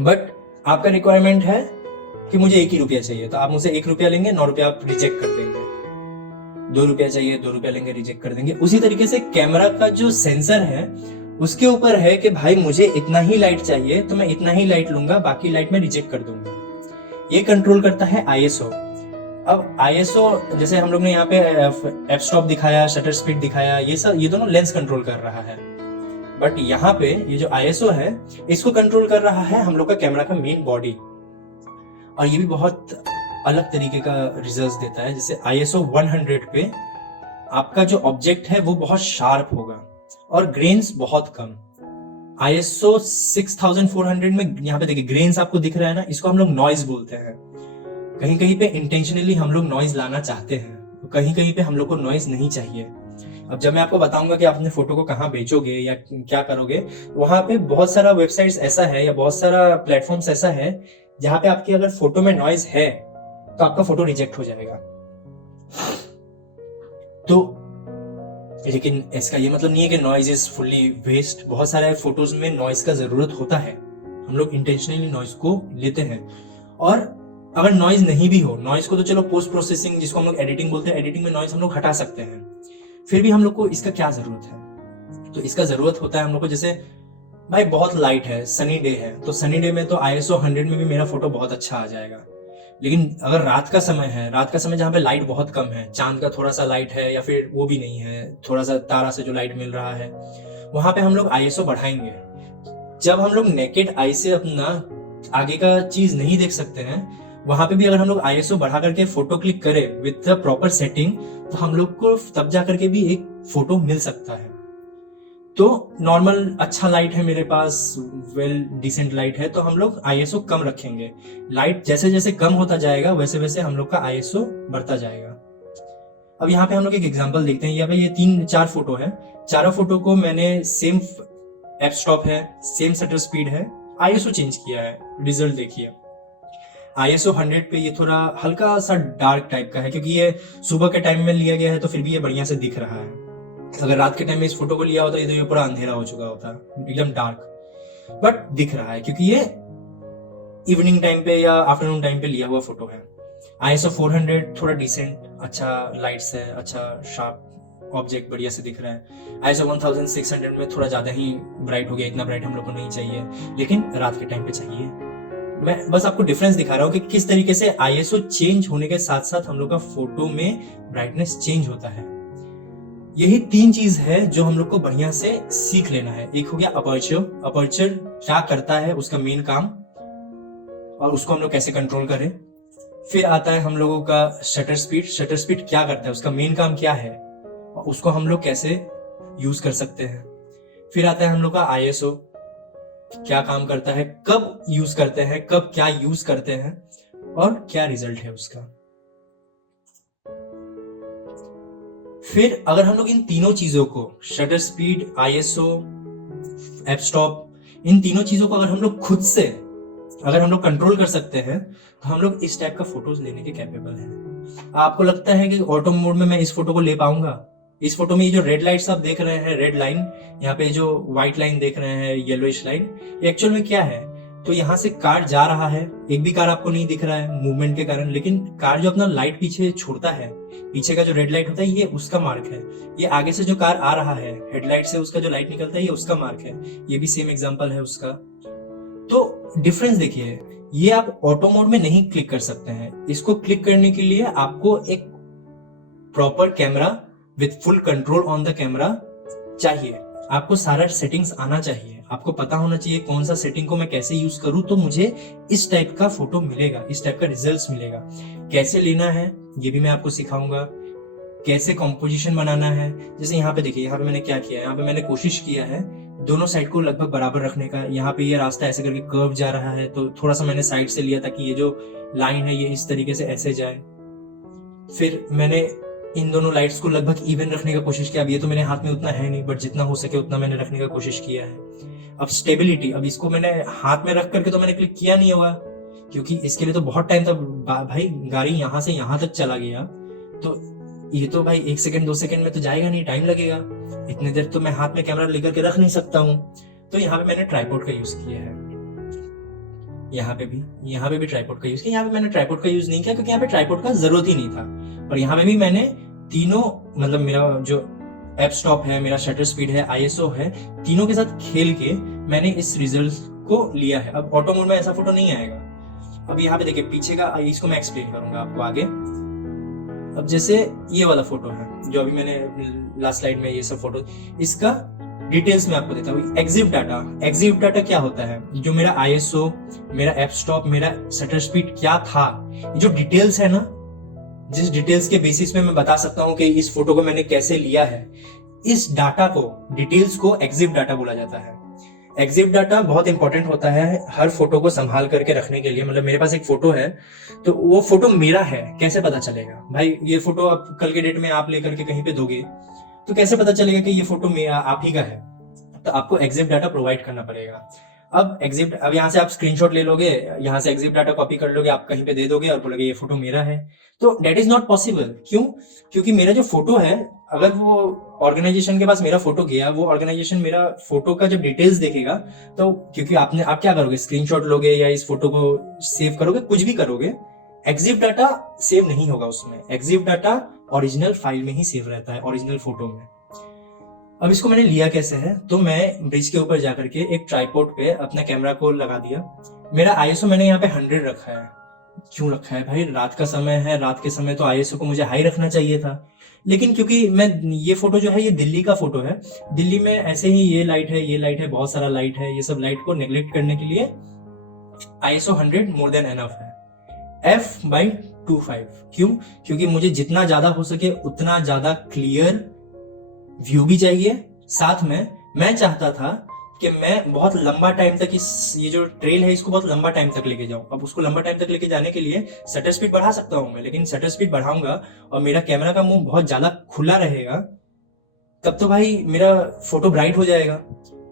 बट आपका रिक्वायरमेंट है कि मुझे 1 ही रुपया चाहिए, तो आप मुझसे 1 रुपया लेंगे, 9 रुपया आप रिजेक्ट कर देंगे। 2 रुपया चाहिए, 2 रुपया लेंगे, रिजेक्ट कर देंगे। उसी तरीके से कैमरा का जो सेंसर है उसके ऊपर है कि भाई मुझे इतना ही लाइट चाहिए तो मैं इतना ही लाइट लूंगा, बाकी लाइट मैं रिजेक्ट कर दूंगा। ये कंट्रोल करता है ISO। अब ISO जैसे हम लोग ने यहाँ पे एफ स्टॉप दिखाया, शटर स्पीड दिखाया, ये दोनों लेंस कंट्रोल कर रहा है, बट यहाँ पे ये जो ISO है इसको कंट्रोल कर रहा है हम लोग का कैमरा का मेन बॉडी, और ये भी बहुत अलग तरीके का रिजल्ट्स देता है। जैसे ISO 100 पे आपका जो ऑब्जेक्ट है वो बहुत शार्प होगा और ग्रेन्स बहुत कम। ISO 6400 में यहाँ पे देखिए ग्रेन्स आपको दिख रहा है ना, इसको हम लोग नॉइज बोलते हैं। कहीं कहीं पे इंटेंशनली हम लोग नॉइज लाना चाहते हैं, तो कहीं कहीं पे हम लोग को नॉइज नहीं चाहिए। अब जब मैं आपको बताऊंगा कि आप अपने फोटो को कहाँ बेचोगे या क्या करोगे, वहां पे बहुत सारा वेबसाइट्स ऐसा है या बहुत सारा प्लेटफॉर्म्स ऐसा है जहां पे आपकी अगर फोटो में नॉइज है तो आपका फोटो रिजेक्ट हो जाएगा। तो लेकिन इसका ये मतलब नहीं है कि नॉइज इज फुल्ली वेस्ट। बहुत सारे फोटोज में नॉइज का जरूरत होता है, हम लोग इंटेंशनली नॉइज को लेते हैं। और अगर नॉइज नहीं भी हो, नॉइज को तो चलो पोस्ट प्रोसेसिंग जिसको हम लोग एडिटिंग बोलते हैं, एडिटिंग में नॉइज हम लोग हटा सकते हैं, फिर भी हम लोग को इसका क्या जरूरत है? तो इसका जरूरत होता है हम लोग को, जैसे भाई बहुत लाइट है, सनी डे है, तो सनी डे में तो ISO 100 में भी मेरा फोटो बहुत अच्छा आ जाएगा। लेकिन अगर रात का समय है, रात का समय जहाँ पे लाइट बहुत कम है, चांद का थोड़ा सा लाइट है या फिर वो भी नहीं है, थोड़ा सा तारा से जो लाइट मिल रहा है, वहां पे हम लोग ISO बढ़ाएंगे। जब हम लोग नेकेड आई से अपना आगे का चीज नहीं देख सकते हैं, वहां पे भी अगर हम लोग ISO बढ़ा करके फोटो क्लिक करें विद द प्रॉपर सेटिंग, तो हम लोग को तब जा करके भी एक फोटो मिल सकता है। तो नॉर्मल अच्छा लाइट है मेरे पास, वेल डिसेंट लाइट है, तो हम लोग ISO कम रखेंगे। लाइट जैसे जैसे कम होता जाएगा वैसे वैसे हम लोग का ISO बढ़ता जाएगा। अब यहाँ पे हम लोग एक एग्जांपल देखते हैं। यहाँ पे ये 3-4 फोटो है, चारों फोटो को मैंने सेम एफ स्टॉप है, सेम शटर स्पीड है, ISO चेंज किया है। रिजल्ट देखिए, ISO 100 पे ये थोड़ा हल्का सा डार्क टाइप का है, क्योंकि ये सुबह के टाइम में लिया गया है, तो फिर भी ये बढ़िया से दिख रहा है। अगर रात के टाइम में इस फोटो को लिया होता तो ये पूरा अंधेरा हो चुका होता, एकदम डार्क, बट दिख रहा है क्योंकि ये इवनिंग टाइम पे या आफ्टरनून टाइम पे लिया हुआ फोटो है। ISO 400 थोड़ा डिसेंट, अच्छा लाइट्स है, अच्छा शार्प ऑब्जेक्ट बढ़िया से दिख रहा है। ISO 1600 में थोड़ा ज्यादा ही ब्राइट हो गया, इतना ब्राइट हम लोग को नहीं चाहिए, लेकिन रात के टाइम पे चाहिए। मैं बस आपको डिफरेंस दिखा रहा हूँ कि किस तरीके से ISO चेंज होने के साथ साथ हम लोग का फोटो में ब्राइटनेस चेंज होता है। यही 3 चीज है जो हम लोग को बढ़िया से सीख लेना है। एक हो गया अपर्चर, अपर्चर क्या करता है, उसका मेन काम, और उसको हम लोग कैसे कंट्रोल करें। फिर आता है हम लोगों का शटर स्पीड, शटर स्पीड क्या करता है, उसका मेन काम क्या है, और उसको हम लोग कैसे यूज कर सकते हैं। फिर आता है हम लोग का ISO, क्या काम करता है, कब यूज करते हैं, कब क्या यूज करते हैं, और क्या रिजल्ट है उसका। फिर अगर हम लोग इन तीनों चीजों को, shutter speed, ISO, F stop, इन तीनों चीजों को अगर हम लोग खुद से अगर हम लोग कंट्रोल कर सकते हैं, तो हम लोग इस टाइप का फोटोज लेने के कैपेबल हैं। आपको लगता है कि ऑटो मोड में मैं इस फोटो को ले पाऊंगा? इस फोटो में ये जो रेड लाइट्स आप देख रहे हैं, रेड लाइन, यहाँ पे जो व्हाइट लाइन देख रहे हैं, येलोइश लाइन, ये एक्चुअल में क्या है? तो यहाँ से कार जा रहा है, एक भी कार आपको नहीं दिख रहा है मूवमेंट के कारण, लेकिन कार जो अपना लाइट पीछे छोड़ता है, पीछे का जो रेड लाइट होता है, ये उसका मार्क है। ये आगे से जो कार आ रहा है, हेडलाइट से उसका जो लाइट निकलता है, ये उसका मार्क है। ये भी सेम एग्जांपल है उसका। तो डिफरेंस देखिए, ये आप ऑटो मोड में नहीं क्लिक कर सकते हैं। इसको क्लिक करने के लिए आपको एक proper camera with full control on the camera चाहिए। आपको सारा सेटिंग्स आना चाहिए, आपको पता होना चाहिए कौन सा सेटिंग को मैं कैसे यूज करूं तो मुझे इस टाइप का फोटो मिलेगा, इस टाइप का रिजल्ट्स मिलेगा। कैसे लेना है ये भी मैं आपको सिखाऊंगा, कैसे कॉम्पोजिशन बनाना है। जैसे यहाँ पे देखिए, यहाँ पे मैंने क्या किया है, यहाँ पे मैंने कोशिश किया है दोनों साइड को लगभग बराबर रखने का। यहाँ पे ये रास्ता ऐसे करके कर्व जा रहा है तो थोड़ा सा मैंने साइड से लिया ताकि ये जो लाइन है ये इस तरीके से ऐसे जाए। फिर मैंने इन दोनों लाइट्स को लगभग इवन रखने का कोशिश किया। अब ये तो मेरे हाथ में उतना है नहीं, बट जितना हो सके उतना मैंने रखने का कोशिश किया है। अब स्टेबिलिटी, अब इसको मैंने हाथ में रख करके तो मैंने क्लिक किया नहीं होगा, क्योंकि इसके लिए तो बहुत टाइम तक भाई गाड़ी यहाँ से यहाँ तक चला गया, तो ये तो भाई 1 सेकंड 2 सेकंड में तो जाएगा नहीं, टाइम लगेगा। इतने देर तो मैं हाथ में कैमरा लेकर के रख नहीं सकता हूँ। तो यहाँ पे मैंने ट्राइपॉड का यूज किया है, यहाँ पे भी ट्राइपॉड का यूज किया। यहाँ पे मैंने ट्राइपॉड का यूज नहीं किया क्योंकि यहाँ पे ट्राइपॉड का जरूरत ही नहीं था। पर यहाँ पे भी मैंने तीनों, मतलब मेरा जो एप स्टॉप है, मेरा शटर स्पीड है, आईएसओ है, तीनों के साथ खेल के मैंने इस रिजल्ट को लिया है। अब ऑटो मोड में ऐसा फोटो नहीं आएगा। अब यहाँ पे देखिए पीछे का, इसको मैं एक्सप्लेन करूंगा आपको आगे। अब जैसे ये वाला फोटो है जो अभी मैंने लास्ट स्लाइड में ये सब फोटो, इसका डिटेल्स में आपको देता हूँ। एग्जिट डाटा क्या होता है, जो मेरा आईएसओ, मेरा एप स्टॉप, मेरा शटर स्पीड क्या था, ये जो डिटेल्स है ना, जिस डिटेल्स के बेसिस में मैं बता सकता हूँ कि इस फोटो को मैंने कैसे लिया है, इस डाटा को, डिटेल्स को एग्जिट डाटा बोला जाता है। एग्जिट डाटा बहुत इंपॉर्टेंट होता है हर फोटो को संभाल करके रखने के लिए। मतलब मेरे पास एक फोटो है तो वो फोटो मेरा है, कैसे पता चलेगा भाई? ये फोटो आप कल के डेट में आप लेकर के कहीं पे दोगे तो कैसे पता चलेगा कि ये फोटो आप ही का है? तो आपको एग्जिट डाटा प्रोवाइड करना पड़ेगा। अब यहाँ से आप स्क्रीनशॉट ले लोगे, यहाँ से एग्जिट डाटा कॉपी कर लोगे, आप कहीं पे दे दोगे और बोलोगे ये फोटो मेरा है, तो डेट इज नॉट पॉसिबल। क्यों? क्योंकि मेरा जो फोटो है, अगर वो ऑर्गेनाइजेशन के पास मेरा फोटो गया, वो ऑर्गेनाइजेशन मेरा फोटो का जब डिटेल्स देखेगा, तो क्योंकि आप क्या करोगे, स्क्रीनशॉट लोगे या इस फोटो को सेव करोगे, कुछ भी करोगे, एग्जिट डाटा सेव नहीं होगा उसमें। एग्जिट डाटा ओरिजिनल फाइल में ही सेव रहता है, ओरिजिनल फोटो में। अब इसको मैंने लिया कैसे है, तो मैं ब्रिज के ऊपर जाकर के एक ट्राइपॉड पे अपने कैमरा को लगा दिया। मेरा आईएसओ मैंने यहाँ पे 100 रखा है। क्यों रखा है भाई? रात का समय है, रात के समय तो आईएसओ को मुझे हाई रखना चाहिए था, लेकिन क्योंकि मैं, ये फोटो जो है ये दिल्ली का फोटो है, दिल्ली में ऐसे ही ये लाइट है, ये लाइट है, बहुत सारा लाइट है, ये सब लाइट को नेग्लेक्ट करने के लिए आईएसओ 100 मोर देन एनफ है, f/25। क्यों? क्योंकि मुझे जितना ज्यादा हो सके उतना ज्यादा क्लियर व्यू भी चाहिए। साथ में मैं चाहता था कि मैं बहुत लंबा टाइम तक ये जो ट्रेल है इसको बहुत लंबा टाइम तक लेके जाऊं। अब उसको लंबा टाइम तक लेके जाने के लिए शटर स्पीड बढ़ा सकता हूं मैं, लेकिन शटर स्पीड बढ़ाऊंगा और मेरा कैमरा का मुंह बहुत ज्यादा खुला रहेगा, तब तो भाई मेरा फोटो ब्राइट हो जाएगा।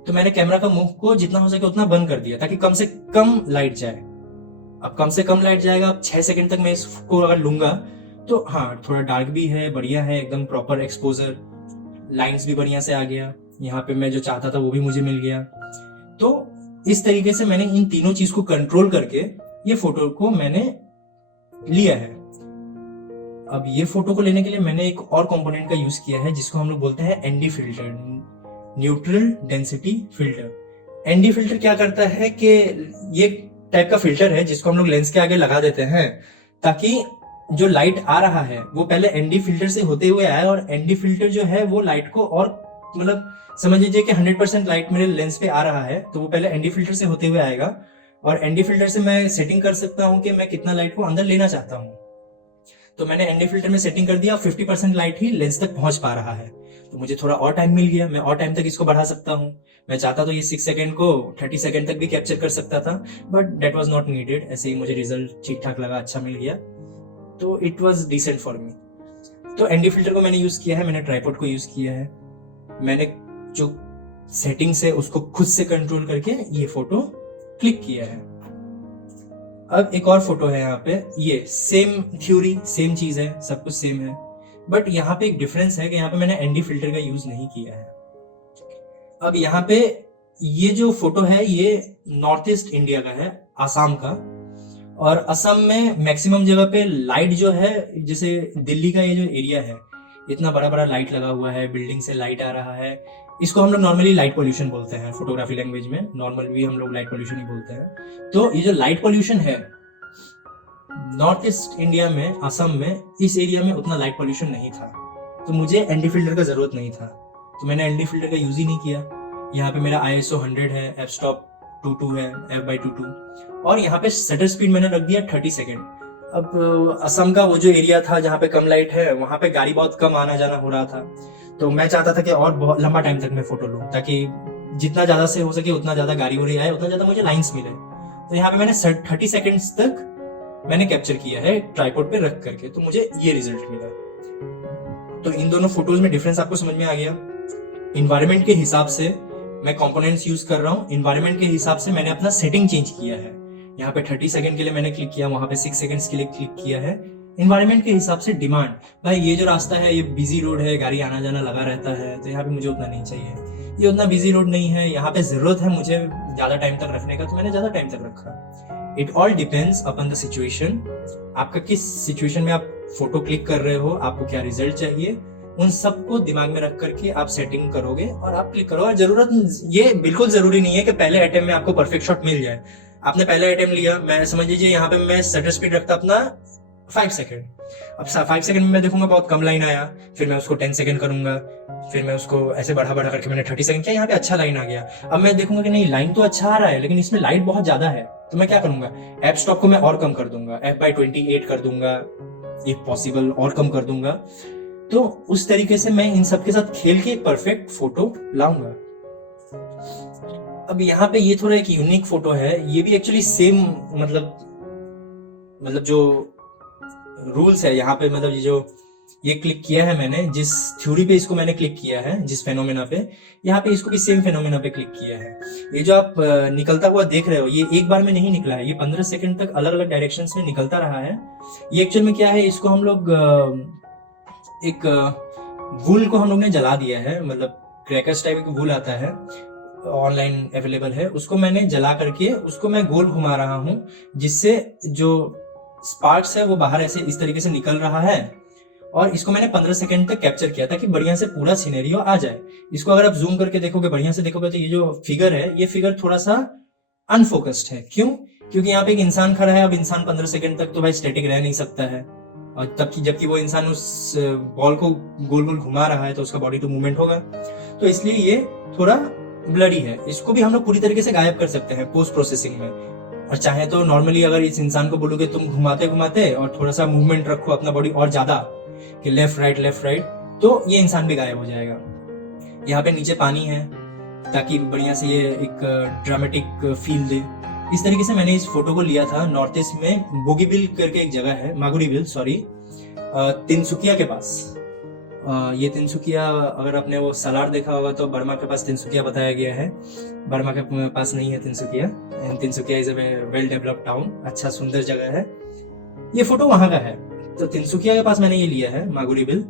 तो मैंने कैमरा का मुंह को जितना हो सके उतना बंद कर दिया ताकि कम से कम लाइट जाए। अब कम से कम लाइट जाएगा, अब 6 सेकंड तक मैं इसको अगर लूंगा तो हाँ, थोड़ा डार्क भी है, बढ़िया है, एकदम प्रॉपर एक्सपोजर, लाइंस भी बढ़िया से आ गया, यहाँ पे मैं जो चाहता था वो भी मुझे मिल गया। तो इस तरीके से मैंने इन तीनों चीज को कंट्रोल करके ये फोटो को मैंने लिया है। अब ये फोटो को लेने के लिए मैंने एक और कंपोनेंट का यूज किया है जिसको हम लोग बोलते हैं ND filter, neutral density filter. ND filter क्या करता है कि ये टाइप का फिल्टर है जिसको हम लोग लेंस के आगे लगा देते हैं ताकि जो लाइट आ रहा है वो पहले एनडी फिल्टर से होते हुए आए, और एनडी फिल्टर जो है वो लाइट को, और मतलब समझ लीजिए कि 100% लाइट मेरे लेंस पे आ रहा है तो वो पहले एनडी फिल्टर से होते हुए आएगा, और एनडी फिल्टर से मैं सेटिंग कर सकता हूँ कि मैं कितना लाइट को अंदर लेना चाहता हूँ। तो मैंने एनडी फिल्टर में सेटिंग कर दिया, 50% लाइट ही लेंस तक पहुंच पा रहा है, तो मुझे थोड़ा और टाइम मिल गया, मैं और टाइम तक इसको बढ़ा सकता हूँ। मैं चाहता तो ये 6 सेकंड को 30 सेकंड तक भी कैप्चर कर सकता था, but that was not needed. ऐसे ही मुझे रिजल्ट ठीक ठाक लगा, अच्छा मिल गया, तो it was decent for me. तो एनडी फिल्टर को मैंने यूज किया है, मैंने ट्राइपॉड को यूज किया है, मैंने जो सेटिंग्स है उसको खुद से कंट्रोल करके ये फोटो क्लिक किया है। अब एक और फोटो है यहाँ पे, ये सेम थ्योरी, सेम चीज है, सब कुछ सेम है, बट यहाँ पे एक डिफरेंस है कि यहाँ पे मैंने एनडी फिल्टर का यूज नहीं किया है। अब यहाँ पे ये जो फोटो है ये नॉर्थ ईस्ट इंडिया का है, आसाम का, और असम में मैक्सिमम जगह पे लाइट जो है, जैसे दिल्ली का ये जो एरिया है, इतना बड़ा बड़ा लाइट लगा हुआ है, बिल्डिंग से लाइट आ रहा है, इसको हम लोग नॉर्मली लाइट पोल्यूशन बोलते हैं फोटोग्राफी लैंग्वेज में, नॉर्मल भी हम लोग लाइट पोल्यूशन ही बोलते हैं। तो ये जो लाइट पोल्यूशन है नॉर्थ ईस्ट इंडिया में, असम में, इस एरिया में उतना लाइट पोल्यूशन नहीं था, तो मुझे एनडी फिल्टर का जरूरत नहीं था। तो मैंने एलडी फिल्टर का यूज ही नहीं किया। यहाँ पे मेरा ISO 100 है, एफ स्टॉप 22 है, f/22, और यहाँ पे शटर स्पीड मैंने रख दिया 30 सेकेंड। अब असम का वो जो एरिया था जहाँ पे कम लाइट है, वहाँ पे गाड़ी बहुत कम आना जाना हो रहा था, तो मैं चाहता था कि और बहुत लंबा टाइम तक मैं फोटो लूँ, ताकि जितना ज्यादा से हो सके उतना ज्यादा गाड़ी वाड़ी आए, उतना ज्यादा मुझे लाइंस मिले। तो यहाँ पे मैंने 30 सेकेंड्स तक मैंने कैप्चर किया है ट्राइपॉड पे रख करके, तो मुझे ये रिजल्ट मिला। तो इन दोनों फोटोज में डिफरेंस आपको समझ में आ गया। इन्वायरमेंट के हिसाब से मैं कंपोनेंट्स यूज कर रहा हूँ, इन्वायरमेंट के हिसाब से मैंने अपना सेटिंग चेंज किया है। यहाँ पे 30 सेकंड के लिए मैंने क्लिक किया, वहां पे 6 सेकंड्स के लिए क्लिक किया है। इन्वायरमेंट के हिसाब से डिमांड, भाई ये जो रास्ता है ये बिजी रोड है, गाड़ी आना जाना लगा रहता है, तो यहाँ पे मुझे उतना नहीं चाहिए। ये उतना बिजी रोड नहीं है, यहाँ पे जरूरत है मुझे ज्यादा टाइम तक रखने का, तो मैंने ज्यादा टाइम तक रखा। It all depends upon the situation, आपका किस सिचुएशन में आप फोटो क्लिक कर रहे हो, आपको क्या रिजल्ट चाहिए, उन सबको दिमाग में रख करके आप सेटिंग करोगे और आप क्लिक करो। और जरूरत, ये बिल्कुल जरूरी नहीं है कि पहले अटेम्प्ट में आपको परफेक्ट शॉट मिल जाए। आपने पहले अटेम्प्ट लिया, मैं समझ लीजिए यहाँ पे मैं शटर स्पीड रखता अपना 5 सेकंड। अब 5 सेकंड में मैं देखूंगा बहुत कम लाइन आया, फिर मैं उसको 10 सेकंड करूंगा, फिर मैं उसको ऐसे बढ़ा करके मैंने 30 सेकंड किया, यहाँ पे अच्छा लाइन आ गया। अब मैं देखूंगा कि नहीं लाइन तो अच्छा आ रहा है, लेकिन इसमें लाइट बहुत ज्यादा है, तो मैं क्या करूंगा, एफ स्टॉप को मैं और कम कर दूंगा, f/28 कर दूंगा, इफ पॉसिबल और कम कर दूंगा। तो उस तरीके से मैं इन सबके साथ खेल के एक परफेक्ट फोटो लाऊंगा। अब यहाँ पे ये थोड़ा एक यूनिक फोटो है, ये भी एक्चुअली सेम मतलब जो रूल्स है यहाँ पे, मतलब ये क्लिक किया है मैंने, जिस थ्योरी पे इसको मैंने क्लिक किया है, जिस फेनोमेना पे, यहाँ पे इसको भी सेम फेनोमेना पे क्लिक किया है। ये जो आप निकलता हुआ देख रहे हो, ये एक बार में नहीं निकला है, ये 15 सेकंड तक अलग अलग डायरेक्शंस में निकलता रहा है। ये एक्चुअल में क्या है, इसको हम लोग एक वूल को हम लोग ने जला दिया है, मतलब क्रैकर्स टाइप का वूल आता है, ऑनलाइन अवेलेबल है, उसको मैंने जला करके उसको मैं गोल घुमा रहा हूँ, जिससे जो स्पार्क्स है वो बाहर ऐसे इस तरीके से निकल रहा है। और इसको मैंने 15 सेकंड तक कैप्चर किया ताकि बढ़िया से पूरा सिनेरियो आ जाए। इसको अगर आप जूम करके देखोगे, बढ़िया से देखोगे, तो ये जो फिगर है, ये फिगर थोड़ा सा अनफोकस्ड है। क्यों? क्योंकि यहाँ पे एक इंसान खड़ा है। अब इंसान 15 सेकंड तक तो भाई स्टैटिक रह नहीं सकता है, और तब की जबकि वो इंसान उस बॉल को गोल गोल घुमा रहा है, तो उसका बॉडी टू मूवमेंट होगा, तो इसलिए ये थोड़ा ब्लडी है। इसको भी हम लोग पूरी तरीके से गायब कर सकते हैं पोस्ट प्रोसेसिंग में। और चाहे तो नॉर्मली अगर इस इंसान को बोलोगे तुम घुमाते घुमाते और थोड़ा सा मूवमेंट रखो अपना बॉडी और ज्यादा, कि लेफ्ट राइट, तो ये इंसान भी गायब हो जाएगा। यहाँ पे नीचे पानी है ताकि बढ़िया से ये एक ड्रामेटिक फील दे। इस तरीके से मैंने इस फोटो को लिया था नॉर्थ ईस्ट में, बोगीबिल करके एक जगह है, मागुरीबिल सॉरी, तिनसुकिया के पास। ये तिनसुकिया, अगर आपने वो सलार देखा होगा तो बर्मा के पास तिनसुकिया बताया गया है, बर्मा के पास नहीं है Tinsukia. Tinsukia is a well developed town, अच्छा सुंदर जगह है। ये फोटो वहां का है, तो तिनसुकिया के पास मैंने ये लिया है, मागुरीबिल।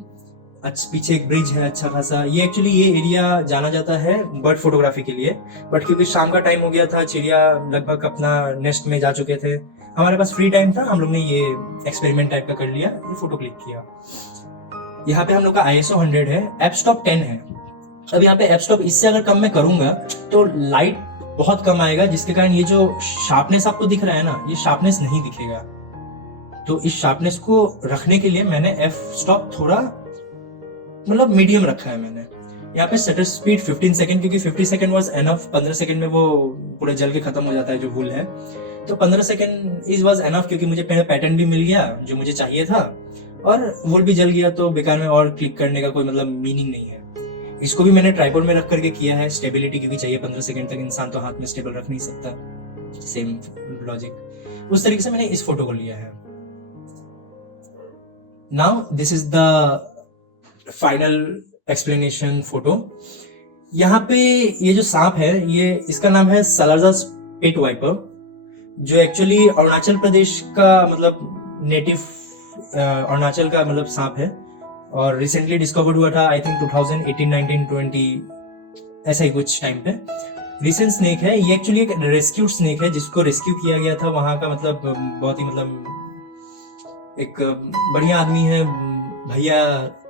अच्छा, पीछे एक ब्रिज है अच्छा खासा। ये एक्चुअली ये एरिया जाना जाता है बर्ड फोटोग्राफी के लिए, बट क्योंकि शाम का टाइम हो गया था, चिड़िया लगभग अपना नेस्ट में जा चुके थे, हमारे पास फ्री टाइम था, हम लोग ने ये एक्सपेरिमेंट टाइप का कर लिया, ये फोटो क्लिक किया। यहाँ पे हम लोग का ISO 100 है, एफ स्टॉप 10 है। अब यहाँ पे एफ स्टॉप इससे अगर कम मैं करूंगा तो लाइट बहुत कम आएगा, जिसके कारण ये जो शार्पनेस आपको दिख रहा है ना, ये शार्पनेस नहीं दिखेगा। तो इस शार्पनेस को रखने के लिए मैंने एफ स्टॉप थोड़ा मतलब मीडियम रखा है मैंने। यहाँ पे शटर स्पीड 15 सेकंड, क्योंकि 50 सेकंड वाज एनफ। 15 सेकंड में वो पूरा जल के खत्म हो जाता है जो वूल है, तो 15 सेकंड इज वाज एनफ, क्योंकि मुझे पैटर्न भी मिल गया जो मुझे चाहिए था, और वूल भी जल गया, तो बेकार में और क्लिक करने का कोई मतलब मीनिंग नहीं है। इसको भी मैंने ट्राइपॉड में रख करके किया है, स्टेबिलिटी क्योंकि चाहिए 15 सेकंड तक, इंसान तो हाथ में स्टेबल रख नहीं सकता, सेम लॉजिक। उस तरीके से मैंने इस फोटो को लिया है। Now this is the final explanation photo. यहाँ पे ये जो सांप है, ये इसका नाम है सलारजा स्पिट वाइपर, जो एक्चुअली अरुणाचल प्रदेश का मतलब नेटिव अरुणाचल का मतलब सांप है, और रिसेंटली डिस्कवर्ड हुआ था, आई थिंक 2018, 19, 20 ऐसा ही कुछ टाइम पे। रिसेंट स्नेक है ये, एक्चुअली एक रेस्क्यूड स्नेक है जिसको रेस्क्यू किया गया था वहां का, मतलब बहुत ही मतलब एक बढ़िया आदमी है, भैया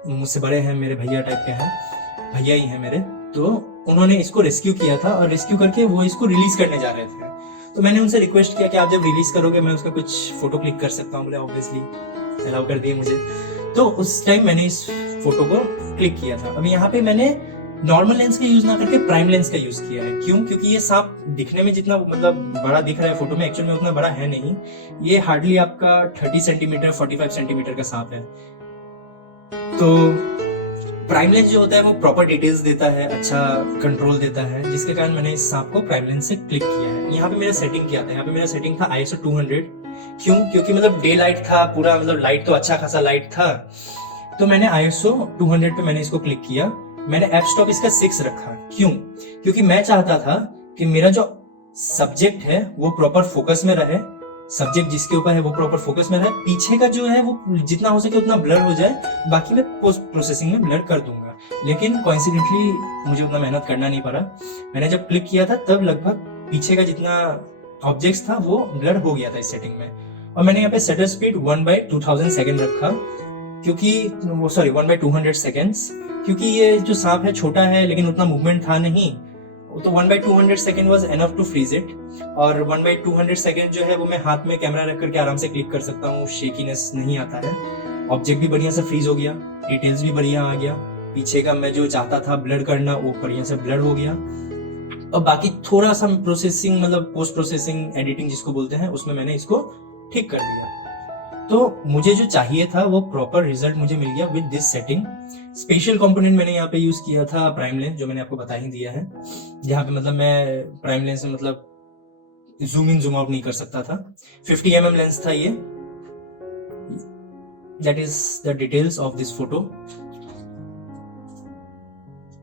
मुझसे बड़े हैं, मेरे भैया टाइप के हैं, भैया ही हैं मेरे, तो उन्होंने इसको रेस्क्यू किया था, और रेस्क्यू करके वो इसको रिलीज करने जा रहे थे। तो मैंने उनसे रिक्वेस्ट किया कि आप जब रिलीज करोगे मैं उसका कुछ फोटो क्लिक कर सकता हूँ, बोले ऑब्वियसली अलाउ कर दिए मुझे। तो उस टाइम मैंने इस फोटो को क्लिक किया था। अब यहाँ पे मैंने नॉर्मल लेंस का यूज ना करके प्राइम लेंस का यूज किया है। क्यों? क्योंकि ये सांप दिखने में जितना मतलब बड़ा दिख रहा है फोटो में, एक्चुअल में उतना बड़ा है नहीं। ये हार्डली आपका 30 सेंटीमीटर 45 सेंटीमीटर का सांप है। तो प्राइम लेंस जो होता है वो प्रॉपर डिटेल्स देता है, अच्छा कंट्रोल देता है, जिसके कारण मैंने इस सांप को प्राइम लेंस से क्लिक किया है। यहाँ पे मेरा सेटिंग क्या था? यहाँ पे मेरा सेटिंग था ISO 200। क्यों? क्योंकि मतलब डे लाइट था पूरा, मतलब लाइट तो अच्छा खासा लाइट था, तो मैंने ISO 200 पे मैंने इसको क्लिक किया। मैंने एफ स्टॉप इसका 6 रखा। क्यों? क्योंकि मैं चाहता था कि मेरा जो सब्जेक्ट है वो प्रॉपर फोकस में रहे, सब्जेक्ट जिसके ऊपर है वो प्रॉपर फोकस में रहे, पीछे का जो है वो जितना हो सके उतना ब्लर हो जाए, बाकी मैं पोस्ट प्रोसेसिंग में ब्लर कर दूंगा। लेकिन कोइंसिडेंटली मुझे उतना मेहनत करना नहीं पड़ा। मैंने जब क्लिक किया था तब लगभग पीछे का जितना ऑब्जेक्ट्स था वो ब्लर हो गया था इस सेटिंग में। और मैंने यहाँ पे शटर स्पीड 1/2000 सेकेंड रखा, क्योंकि वो 1/200 सेकेंड्स, क्योंकि ये जो सांप है छोटा है लेकिन उतना मूवमेंट था नहीं, तो 1/200 second was enough to freeze it. और 1/200 सेकेंड जो है वो मैं हाथ में कैमरा रख करके आराम से क्लिक कर सकता हूँ, शेकीनेस नहीं आता है। ऑब्जेक्ट भी बढ़िया से फ्रीज हो गया, डिटेल्स भी बढ़िया आ गया, पीछे का मैं जो चाहता था ब्लर करना वो बढ़िया से ब्लर हो गया। और बाकी थोड़ा सा प्रोसेसिंग, मतलब पोस्ट प्रोसेसिंग एडिटिंग जिसको बोलते हैं, उसमें मैंने इसको ठीक कर दिया। तो मुझे जो चाहिए था वो प्रॉपर रिजल्ट मुझे मिल गया with this setting. Special component मैंने यहाँ पे यूज किया था प्राइम लेंस, जो मैंने आपको बता ही दिया है, जहाँ पे मतलब मैं प्राइम लेंस में मतलब जूम इन जूम आउट नहीं कर सकता था। 50 mm लेंस था ये। That is the details of this photo.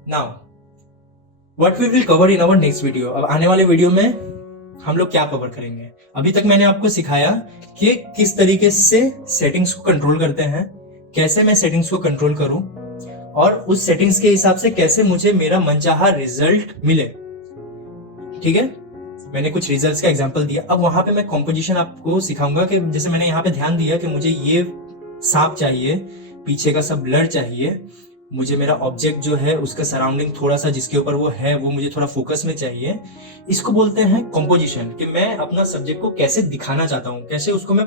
Now what we will cover in our next video. अब आने वाले वीडियो में हम लोग क्या कवर करेंगे? अभी तक मैंने आपको सिखाया कि किस तरीके से सेटिंग्स को कंट्रोल करते हैं, कैसे मैं सेटिंग्स को कंट्रोल करूं, और उस सेटिंग्स के हिसाब से कैसे मुझे मेरा मनचाहा रिजल्ट मिले। ठीक है, मैंने कुछ रिजल्ट्स का एग्जांपल दिया। अब वहां पे मैं कॉम्पोजिशन आपको सिखाऊंगा कि जैसे मैंने यहाँ पे ध्यान दिया कि मुझे ये सांप चाहिए, पीछे का सब ब्लर चाहिए, मुझे मेरा ऑब्जेक्ट जो है उसका सराउंडिंग थोड़ा सा जिसके ऊपर वो है वो मुझे थोड़ा फोकस में चाहिए। इसको बोलते हैं कॉम्पोजिशन, कि मैं अपना सब्जेक्ट को कैसे दिखाना चाहता हूं, कैसे उसको मैं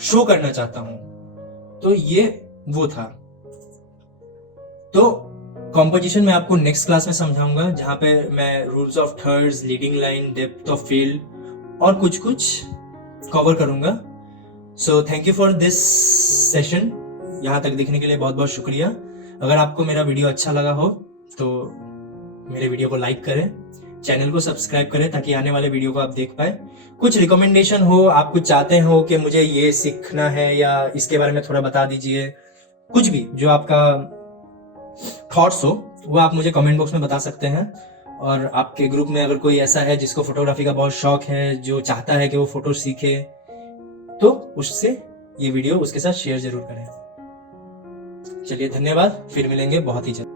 शो करना चाहता हूं। तो ये वो था। तो कॉम्पोजिशन मैं आपको नेक्स्ट क्लास में समझाऊंगा, जहां पे मैं rules of thirds, leading line, depth of field और कुछ कुछ कवर करूंगा। So thank you for this session. यहाँ तक देखने के लिए बहुत बहुत शुक्रिया। अगर आपको मेरा वीडियो अच्छा लगा हो तो मेरे वीडियो को लाइक करें, चैनल को सब्सक्राइब करें ताकि आने वाले वीडियो को आप देख पाए। कुछ रिकमेंडेशन हो, आप कुछ चाहते हो कि मुझे ये सीखना है या इसके बारे में थोड़ा बता दीजिए, कुछ भी जो आपका थॉट्स हो वो आप मुझे कमेंट बॉक्स में बता सकते हैं। और आपके ग्रुप में अगर कोई ऐसा है जिसको फोटोग्राफी का बहुत शौक है, जो चाहता है कि वो फोटो सीखे, तो उससे ये वीडियो उसके साथ शेयर जरूर करें। चलिए धन्यवाद, फिर मिलेंगे बहुत ही जल्द।